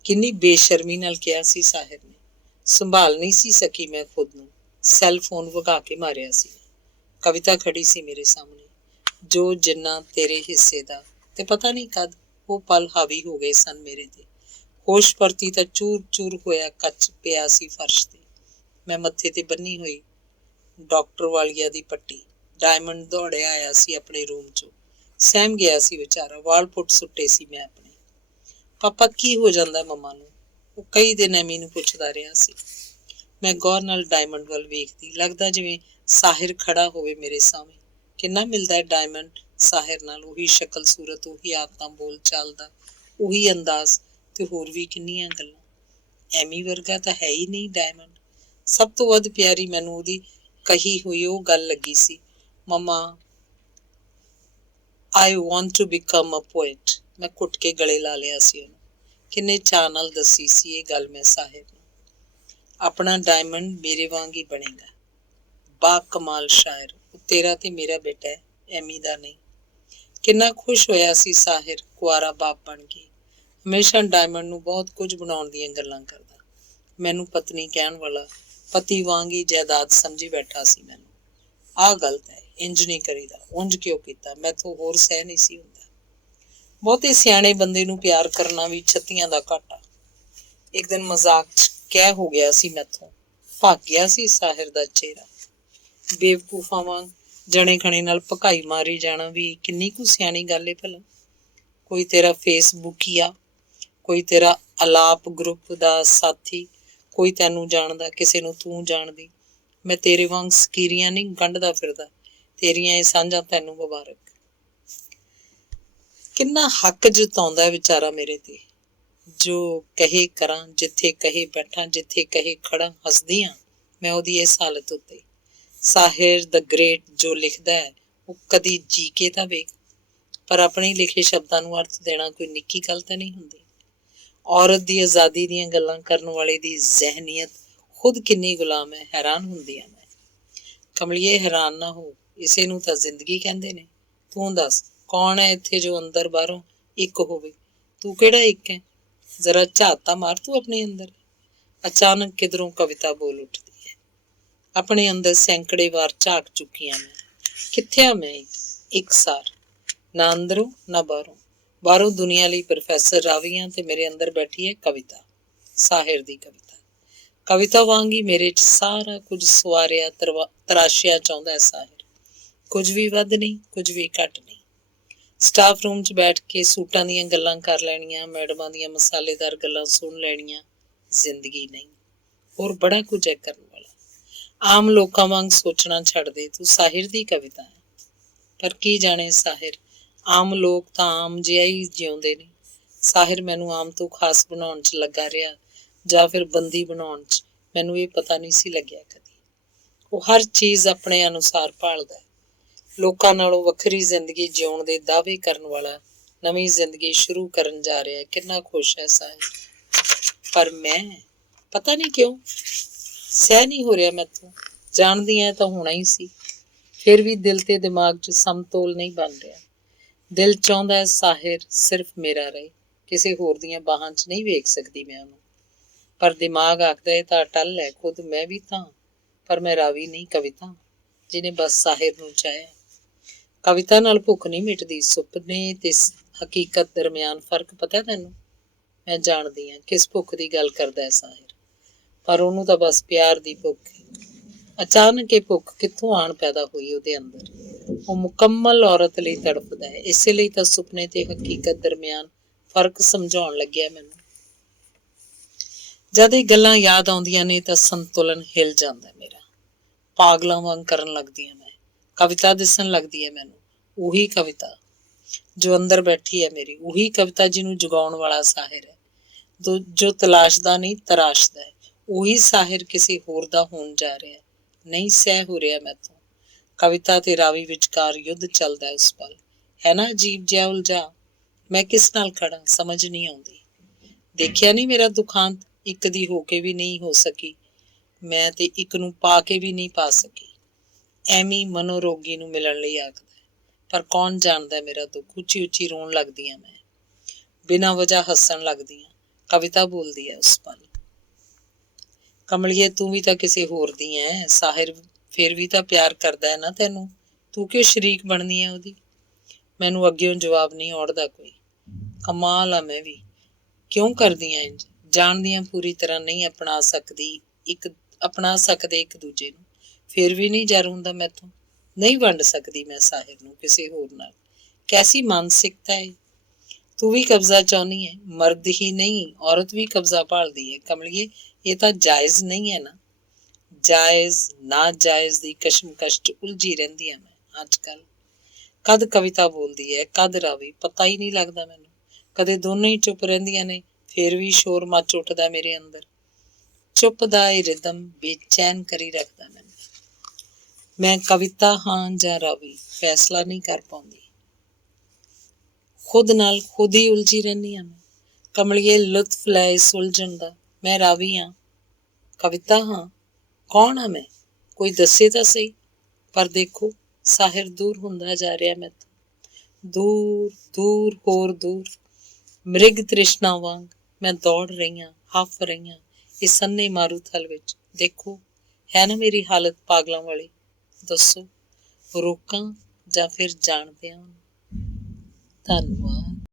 ਕਿੰਨੀ ਬੇਸ਼ਰਮੀ ਨਾਲ ਕਿਹਾ ਸੀ ਸਾਹਿਰ ਨੇ। ਸੰਭਾਲ ਨਹੀਂ ਸੀ ਸਕੀ ਮੈਂ ਖੁਦ ਨੂੰ। ਸੈੱਲ ਫੋਨ ਵਗਾ ਕੇ ਮਾਰਿਆ ਸੀ। ਕਵਿਤਾ ਖੜੀ ਸੀ ਮੇਰੇ ਸਾਹਮਣੇ। ਜੋ ਜਿੰਨਾ ਤੇਰੇ ਹਿੱਸੇ ਦਾ। ਤੇ ਪਤਾ ਨਹੀਂ ਕਦ ਉਹ ਪਲ ਹਾਵੀ ਹੋ ਗਏ ਸਨ ਮੇਰੇ ਤੇ। ਹੋਸ਼ ਪਰਤੀ ਤਾਂ ਚੂਰ ਚੂਰ ਹੋਇਆ ਕੱਚ ਪਿਆ ਸੀ ਫਰਸ਼ ਤੇ। ਮੈਂ ਮੱਥੇ ਤੇ ਬੰਨੀ ਹੋਈ ਡਾਕਟਰ ਵਾਲੀਆ ਦੀ ਪੱਟੀ। ਡਾਇਮੰਡ ਦੌੜਿਆ ਆਇਆ ਸੀ ਆਪਣੇ ਰੂਮ ਚੋਂ। ਸਹਿਮ ਗਿਆ ਸੀ ਵਿਚਾਰਾ। ਵਾਲ ਪੁੱਟ ਸੁੱਟੇ ਸੀ ਮੈਂ ਆਪਣੇ। ਪਾਪਾ ਕੀ ਹੋ ਜਾਂਦਾ ਮੰਮਾ ਨੂੰ। ਉਹ ਕਈ ਦਿਨ ਐਮੀ ਨੂੰ ਪੁੱਛਦਾ ਰਿਹਾ ਸੀ। ਮੈਂ ਗੌਰ ਨਾਲ ਡਾਇਮੰਡ ਵੱਲ ਵੇਖਦੀ। ਲੱਗਦਾ ਜਿਵੇਂ ਸਾਹਿਰ ਖੜਾ ਹੋਵੇ ਮੇਰੇ ਸਾਹਮਣੇ। ਕਿੰਨਾ ਮਿਲਦਾ ਹੈ ਡਾਇਮੰਡ ਸਾਹਿਰ ਨਾਲ। ਉਹੀ ਸ਼ਕਲ ਸੂਰਤ, ਉਹੀ ਆਦਤਾਂ ਬੋਲ ਚਾਲਦਾ, ਉਹੀ ਅੰਦਾਜ਼ ਤੇ ਹੋਰ ਵੀ ਕਿੰਨੀਆਂ ਗੱਲਾਂ। ਐਮੀ ਵਰਗਾ ਤਾਂ ਹੈ ਹੀ ਨਹੀਂ ਡਾਇਮੰਡ। ਸਭ ਤੋਂ ਵੱਧ ਪਿਆਰੀ ਮੈਨੂੰ ਉਹਦੀ ਕਹੀ ਹੋਈ ਉਹ ਗੱਲ ਲੱਗੀ ਸੀ, mama I want to become a poet. ਮੈਂ ਘੁੱਟ ਕੇ ਗਲੇ ਲਾ ਲਿਆ ਸੀ ਉਹਨੂੰ। ਕਿੰਨੇ ਚਾਅ ਨਾਲ ਦੱਸੀ ਸੀ ਇਹ ਗੱਲ ਮੈਂ ਸਾਹਿਰ ਨੂੰ। ਆਪਣਾ ਡਾਇਮੰਡ ਮੇਰੇ ਵਾਂਗ ਹੀ ਬਣੇਗਾ। ਬਾ ਕਮਾਲ ਸ਼ਾਇਰ। ਉਹ ਤੇਰਾ ਤੇ ਮੇਰਾ ਬੇਟਾ ਹੈ, ਐਮੀ ਦਾ ਨਹੀਂ। ਕਿੰਨਾ ਖੁਸ਼ ਹੋਇਆ ਸੀ ਸਾਹਿਰ ਕੁਆਰਾ ਬਾਪ ਬਣ ਕੇ। ਹਮੇਸ਼ਾ ਡਾਇਮੰਡ ਨੂੰ ਬਹੁਤ ਕੁਝ ਬਣਾਉਣ ਦੀਆਂ ਗੱਲਾਂ ਕਰਦਾ। ਮੈਨੂੰ ਪਤਨੀ ਕਹਿਣ ਵਾਲਾ, ਪਤੀ ਵਾਂਗ ਹੀ ਜਾਇਦਾਦ ਸਮਝੀ ਬੈਠਾ ਸੀ ਮੈਨੂੰ। ਆਹ ਗਲਤ ਹੈ, ਇੰਜ ਨਹੀਂ ਕਰੀਦਾ। ਉਂਝ ਕਿਉਂ ਕੀਤਾ। ਮੈਥੋਂ ਹੋਰ ਸਹਿ ਨਹੀਂ ਸੀ ਹੁੰਦਾ। ਬਹੁਤੇ ਸਿਆਣੇ ਬੰਦੇ ਨੂੰ ਪਿਆਰ ਕਰਨਾ ਵੀ ਛੱਤੀਆਂ ਦਾ ਘਾਟਾ। ਇੱਕ ਦਿਨ ਮਜ਼ਾਕ ਚ ਕਹਿ ਹੋ ਗਿਆ ਸੀ ਮੈਥੋਂ। ਭੱਗ ਗਿਆ ਸੀ ਸਾਹਿਰ ਦਾ ਚਿਹਰਾ। ਬੇਵਕੂਫਾਂ ਵਾਂਗ ਜਣੇ ਖਣੇ ਨਾਲ ਭਕਾਈ ਮਾਰੀ ਜਾਣਾ ਵੀ ਕਿੰਨੀ ਕੁ ਸਿਆਣੀ ਗੱਲ ਏ ਭਲਾ। ਕੋਈ ਤੇਰਾ ਫੇਸਬੁਕੀਆ, ਕੋਈ ਤੇਰਾ ਅਲਾਪ ਗਰੁੱਪ ਦਾ ਸਾਥੀ, ਕੋਈ ਤੈਨੂੰ ਜਾਣਦਾ, ਕਿਸੇ ਨੂੰ ਤੂੰ ਜਾਣਦੀ। ਮੈਂ ਤੇਰੇ ਵਾਂਗ ਸਕੀਰੀਆਂ ਨਹੀਂ ਗੰਢਦਾ ਫਿਰਦਾ। ਤੇਰੀਆਂ ਇਹ ਸਾਂਝਾਂ ਤੈਨੂੰ ਮੁਬਾਰਕ। ਕਿੰਨਾ ਹੱਕ ਜਤਾਉਂਦਾ ਵਿਚਾਰਾ ਮੇਰੇ ਤੇ। ਜੋ ਕਹੇ ਕਰਾਂ, ਜਿੱਥੇ ਕਹੇ ਬੈਠਾਂ, ਜਿੱਥੇ ਕਹੇ ਖੜਾ। ਹੱਸਦੀ ਹਾਂ ਮੈਂ ਉਹਦੀ ਇਸ ਹਾਲਤ ਉੱਤੇ। ਸਾਹਿਰ ਦਾ ਗ੍ਰੇਟ ਜੋ ਲਿਖਦਾ ਹੈ ਉਹ ਕਦੀ ਜੀ ਕੇ ਤਾਂ ਵੇਖ। ਪਰ ਆਪਣੇ ਲਿਖੇ ਸ਼ਬਦਾਂ ਨੂੰ ਅਰਥ ਦੇਣਾ ਕੋਈ ਨਿੱਕੀ ਗੱਲ ਤਾਂ ਨਹੀਂ ਹੁੰਦੀ। ਔਰਤ ਦੀ ਆਜ਼ਾਦੀ ਦੀਆਂ ਗੱਲਾਂ ਕਰਨ ਵਾਲੇ ਦੀ ਜ਼ਹਿਨੀਅਤ ਖੁਦ ਕਿੰਨੀ ਗੁਲਾਮ ਹੈ। ਹੈਰਾਨ ਹੁੰਦੀ ਹਾਂ ਮੈਂ। ਕਮਲੀਏ ਹੈਰਾਨ ਨਾ ਹੋ, ਇਸੇ ਨੂੰ ਤਾਂ ਜ਼ਿੰਦਗੀ ਕਹਿੰਦੇ ਨੇ। ਤੂੰ ਦੱਸ ਕੌਣ ਹੈ ਇੱਥੇ ਜੋ ਅੰਦਰ ਬਾਹਰੋਂ ਇੱਕ ਹੋਵੇ। ਤੂੰ ਕਿਹੜਾ ਇੱਕ ਹੈ। ਜ਼ਰਾ ਝਾਤ ਤਾਂ ਮਾਰ ਤੂੰ ਆਪਣੇ ਅੰਦਰ। ਅਚਾਨਕ ਕਿਧਰੋਂ ਕਵਿਤਾ ਬੋਲ ਉੱਠਦੀ ਹੈ। ਆਪਣੇ ਅੰਦਰ ਸੈਂਕੜੇ ਵਾਰ ਝਾਕ ਚੁੱਕੀ ਹਾਂ ਮੈਂ। ਕਿੱਥੇ ਆ ਮੈਂ ਇੱਕ ਸਾਰ, ਨਾ ਅੰਦਰੋਂ ਨਾ ਬਾਹਰੋਂ। ਬਾਹਰੋਂ ਦੁਨੀਆ ਲਈ ਪ੍ਰੋਫੈਸਰ ਰਾਵੀ ਹਾਂ ਤੇ ਮੇਰੇ ਅੰਦਰ ਬੈਠੀ ਹੈ ਕਵਿਤਾ, ਸਾਹਿਰ ਦੀ ਕਵਿਤਾ। ਕਵਿਤਾ ਵਾਂਗ ਹੀ ਮੇਰੇ 'ਚ ਸਾਰਾ ਕੁਝ ਸਵਾਰਿਆ ਤਰਾਸ਼ਿਆ ਚਾਹੁੰਦਾ ਹੈ ਸਾਹਿਰ। ਕੁਝ ਵੀ ਵੱਧ ਨਹੀਂ, ਕੁਝ ਵੀ ਘੱਟ ਨਹੀਂ। ਸਟਾਫ ਰੂਮ 'ਚ ਬੈਠ ਕੇ ਸੂਟਾਂ ਦੀਆਂ ਗੱਲਾਂ ਕਰ ਲੈਣੀਆਂ, ਮੈਡਮਾਂ ਦੀਆਂ ਮਸਾਲੇਦਾਰ ਗੱਲਾਂ ਸੁਣ ਲੈਣੀਆਂ ਜ਼ਿੰਦਗੀ ਨਹੀਂ। ਹੋਰ ਬੜਾ ਕੁਝ ਹੈ ਕਰਨ ਵਾਲਾ। ਆਮ ਲੋਕਾਂ ਵਾਂਗ ਸੋਚਣਾ ਛੱਡ ਦੇ, ਤੂੰ ਸਾਹਿਰ ਦੀ ਕਵਿਤਾ ਹੈ। ਪਰ ਕੀ ਜਾਣੇ ਸਾਹਿਰ, ਆਮ ਲੋਕ ਤਾਂ ਆਮ ਜਿਹਾ ਹੀ ਜਿਉਂਦੇ ਨੇ। ਸਾਹਿਰ ਮੈਨੂੰ ਆਮ ਤੋਂ ਖਾਸ ਬਣਾਉਣ 'ਚ ਲੱਗਾ ਰਿਹਾ ਜਾਂ ਫਿਰ ਬੰਦੀ ਬਣਾਉਣ 'ਚ, ਮੈਨੂੰ ਇਹ ਪਤਾ ਨਹੀਂ ਸੀ ਲੱਗਿਆ ਕਦੀ। ਉਹ ਹਰ ਚੀਜ਼ ਆਪਣੇ ਅਨੁਸਾਰ ਭਾਲਦਾ ਹੈ। ਲੋਕਾਂ ਨਾਲੋਂ ਵੱਖਰੀ ਜ਼ਿੰਦਗੀ ਜਿਉਣ ਦੇ ਦਾਅਵੇ ਕਰਨ ਵਾਲਾ ਨਵੀਂ ਜ਼ਿੰਦਗੀ ਸ਼ੁਰੂ ਕਰਨ ਜਾ ਰਿਹਾ। ਕਿੰਨਾ ਖੁਸ਼ ਹੈ ਸਾਹਿਰ। ਪਰ ਮੈਂ ਪਤਾ ਨਹੀਂ ਕਿਉਂ ਸਹਿ ਨਹੀਂ ਹੋ ਰਿਹਾ ਮੈਥੋਂ। ਜਾਣਦੀ ਐ ਤਾਂ ਹੋਣਾ ਹੀ ਸੀ, ਫਿਰ ਵੀ ਦਿਲ ਤੇ ਦਿਮਾਗ 'ਚ ਸਮਤੋਲ ਨਹੀਂ ਬਣ ਰਿਹਾ। ਦਿਲ ਚਾਹੁੰਦਾ ਹੈ ਸਾਹਿਰ ਸਿਰਫ ਮੇਰਾ ਰਹੇ, ਕਿਸੇ ਹੋਰ ਦੀਆਂ ਬਾਹਾਂ 'ਚ ਨਹੀਂ ਵੇਖ ਸਕਦੀ ਮੈਂ ਉਹਨੂੰ। ਪਰ ਦਿਮਾਗ ਆਖਦਾ ਇਹ ਤਾਂ ਅਟੱਲ ਹੈ, ਖੁਦ ਮੈਂ ਵੀ ਤਾਂ। ਪਰ ਮੈਂ ਰਾਵੀ ਨਹੀਂ, ਕਵਿਤਾ ਜਿਹਨੇ ਬਸ ਸਾਹਿਰ ਨੂੰ ਚਾਹਿਆ। ਕਵਿਤਾ ਨਾਲ ਭੁੱਖ ਨਹੀਂ ਮਿਟਦੀ। ਸੁਪਨੇ ਤੇ ਹਕੀਕਤ ਦਰਮਿਆਨ ਫਰਕ ਪਤਾ ਤੈਨੂੰ? ਮੈਂ ਜਾਣਦੀ ਹਾਂ ਕਿਸ ਭੁੱਖ ਦੀ ਗੱਲ ਕਰਦਾ ਹੈ ਸਾਹਿਰ, ਪਰ ਉਹਨੂੰ ਤਾਂ ਬਸ ਪਿਆਰ ਦੀ ਭੁੱਖ ਹੈ। ਅਚਾਨਕ ਇਹ ਭੁੱਖ ਕਿੱਥੋਂ ਆਣ ਪੈਦਾ ਹੋਈ ਉਹਦੇ ਅੰਦਰ। ਉਹ ਮੁਕੰਮਲ ਔਰਤ ਲਈ ਤੜਫਦਾ ਹੈ, ਇਸੇ ਲਈ ਤਾਂ ਸੁਪਨੇ ਤੇ ਹਕੀਕਤ ਦਰਮਿਆਨ ਫਰਕ ਸਮਝਾਉਣ ਲੱਗਿਆ ਮੈਨੂੰ। ਜਦ ਇਹ ਗੱਲਾਂ ਯਾਦ ਆਉਂਦੀਆਂ ਨੇ ਤਾਂ ਸੰਤੁਲਨ ਹਿਲ ਜਾਂਦਾ ਮੇਰਾ। ਪਾਗਲਾਂ ਵਾਂਗ ਕਰਨ ਲੱਗਦੀ ਹਾਂ ਮੈਂ। ਕਵਿਤਾ ਦਿਸਣ ਲੱਗਦੀ ਹੈ ਮੈਨੂੰ, ਉਹੀ ਕਵਿਤਾ ਜੋ ਅੰਦਰ ਬੈਠੀ ਹੈ ਮੇਰੀ, ਉਹੀ ਕਵਿਤਾ ਜਿਹਨੂੰ ਜਗਾਉਣ ਵਾਲਾ ਸਾਹਿਰ ਹੈ, ਜੋ ਤਲਾਸ਼ਦਾ ਨਹੀਂ ਤਰਾਸ਼ਦਾ ਹੈ। ਉਹੀ ਸਾਹਿਰ ਕਿਸੇ ਹੋਰ ਦਾ ਹੋਣ ਜਾ ਰਿਹਾ। ਨਹੀਂ ਸਹਿ ਹੋ ਰਿਹਾ ਮੈਥੋਂ। ਕਵਿਤਾ ਤੇ ਰਾਵੀ ਵਿਚਕਾਰ ਯੁੱਧ ਚੱਲਦਾ ਉਸ ਪਲ। ਹੈ ਨਾ ਅਜੀਬ ਜਿਹਾ ਉਲਝਾ। ਮੈਂ ਕਿਸ ਨਾਲ ਖੜਾ ਸਮਝ ਨਹੀਂ ਆਉਂਦੀ। ਦੇਖਿਆ ਨਹੀਂ ਮੇਰਾ ਦੁਖਾਂਤ, ਇੱਕ ਦੀ ਹੋ ਕੇ ਵੀ ਨਹੀਂ ਹੋ ਸਕੀ ਮੈਂ, ਤੇ ਇੱਕ ਨੂੰ ਪਾ ਕੇ ਵੀ ਨਹੀਂ ਪਾ ਸਕੀ। ਐਵੇਂ ਮਨੋਰੋਗੀ ਨੂੰ ਮਿਲਣ ਲਈ ਆਖਦਾ, ਪਰ ਕੌਣ ਜਾਣਦਾ ਮੇਰਾ ਦੁੱਖ। ਉੱਚੀ ਉੱਚੀ ਰੋਣ ਲੱਗਦੀ ਹਾਂ ਮੈਂ, ਬਿਨਾਂ ਵਜ੍ਹਾ ਹੱਸਣ ਲੱਗਦੀ ਹਾਂ। ਕਵਿਤਾ ਬੋਲਦੀ ਹੈ ਉਸ ਪਲ, ਕਮਲੀਏ ਤੂੰ ਵੀ ਤਾਂ ਕਿਸੇ ਹੋਰ ਦੀ ਐ। ਸਾਹਿਰ ਫਿਰ ਵੀ ਤਾਂ ਪਿਆਰ ਕਰਦਾ ਹੈ ਨਾ ਤੈਨੂੰ, ਤੂੰ ਕਿਉਂ ਸ਼ਰੀਕ ਬਣਦੀ ਹੈ ਉਹਦੀ? ਮੈਨੂੰ ਅੱਗਿਓਂ ਜਵਾਬ ਨਹੀਂ ਔੜਦਾ ਕੋਈ। ਕਮਾਲ ਆ, ਮੈਂ ਵੀ ਕਿਉਂ ਕਰਦੀ ਹਾਂ ਇੰਝ? ਜਾਣਦੀਆਂ ਪੂਰੀ ਤਰ੍ਹਾਂ ਨਹੀਂ ਆਪਣਾ ਸਕਦੇ ਇੱਕ ਦੂਜੇ ਨੂੰ, ਫਿਰ ਵੀ ਨਹੀਂ ਜਰ ਹੁੰਦਾ ਮੈਥੋਂ। ਨਹੀਂ ਵੰਡ ਸਕਦੀ ਮੈਂ ਸਾਹਿਰ ਨੂੰ ਕਿਸੇ ਹੋਰ ਨਾਲ। ਕੈਸੀ ਮਾਨਸਿਕਤਾ ਹੈ। ਤੂੰ ਵੀ ਕਬਜ਼ਾ ਚਾਹੁੰਦੀ ਹੈ, ਮਰਦ ਹੀ ਨਹੀਂ ਔਰਤ ਵੀ ਕਬਜ਼ਾ ਭਾਲਦੀ ਹੈ। ਕਮਲੀਏ ਇਹ ਤਾਂ ਜਾਇਜ਼ ਨਹੀਂ ਹੈ ਨਾ। ਜਾਇਜ਼ ਨਾ ਜਾਇਜ਼ ਦੀ ਕਸ਼ਮਕਸ਼ 'ਚ ਉਲਝੀ ਰਹਿੰਦੀ ਹਾਂ ਮੈਂ ਅੱਜ ਕੱਲ। ਕਦ ਕਵਿਤਾ ਬੋਲਦੀ ਹੈ, ਕਦ ਰਾਵੀ, ਪਤਾ ਹੀ ਨਹੀਂ ਲੱਗਦਾ ਮੈਨੂੰ। ਕਦੇ ਦੋਨੋਂ ਹੀ ਚੁੱਪ ਰਹਿੰਦੀਆਂ ਨੇ, ਫਿਰ ਵੀ ਸ਼ੋਰ ਮੱਚ ਉੱਠਦਾ ਮੇਰੇ ਅੰਦਰ। ਚੁੱਪ ਦਾ ਇਹ ਰਿਦਮ ਬੇਚੈਨ ਕਰੀ ਰੱਖਦਾ ਮੈਨੂੰ। ਮੈਂ ਕਵਿਤਾ ਹਾਂ ਜਾਂ ਰਾਵੀ ਫੈਸਲਾ ਨਹੀਂ ਕਰ ਪਾਉਂਦੀ। ਖੁਦ ਨਾਲ ਖੁਦ ਹੀ ਉਲਝੀ ਰਹਿੰਦੀ ਹਾਂ ਮੈਂ। ਕਮਲੀਏ ਲੁਤਫ ਲੈ ਇਸ ਉਲਝਣ ਦਾ। ਮੈਂ ਰਾਵੀ ਹਾਂ, ਕਵਿਤਾ ਹਾਂ, ਕੌਣ ਹਾਂ ਮੈਂ? ਕੋਈ ਦੱਸੇ ਤਾਂ ਸਹੀ। ਪਰ ਦੇਖੋ ਸਾਹਿਰ ਦੂਰ ਹੁੰਦਾ ਜਾ ਰਿਹਾ ਮੈਥੋਂ, ਦੂਰ ਦੂਰ ਹੋਰ ਦੂਰ। ਮ੍ਰਿਗ ਤ੍ਰਿਸ਼ਨਾ ਵਾਂਗ ਮੈਂ ਦੌੜ ਰਹੀ ਹਾਂ, ਹੱਫ ਰਹੀ ਹਾਂ ਇਸ ਸੰਨੇ ਮਾਰੂਥਲ ਵਿੱਚ। ਦੇਖੋ ਹੈ ਨਾ ਮੇਰੀ ਹਾਲਤ ਪਾਗਲਾਂ ਵਾਲੀ। ਦੱਸੋ ਰੋਕਾਂ ਜਾਂ ਫਿਰ ਜਾਣ ਦਿਆਂ? ਧੰਨਵਾਦ।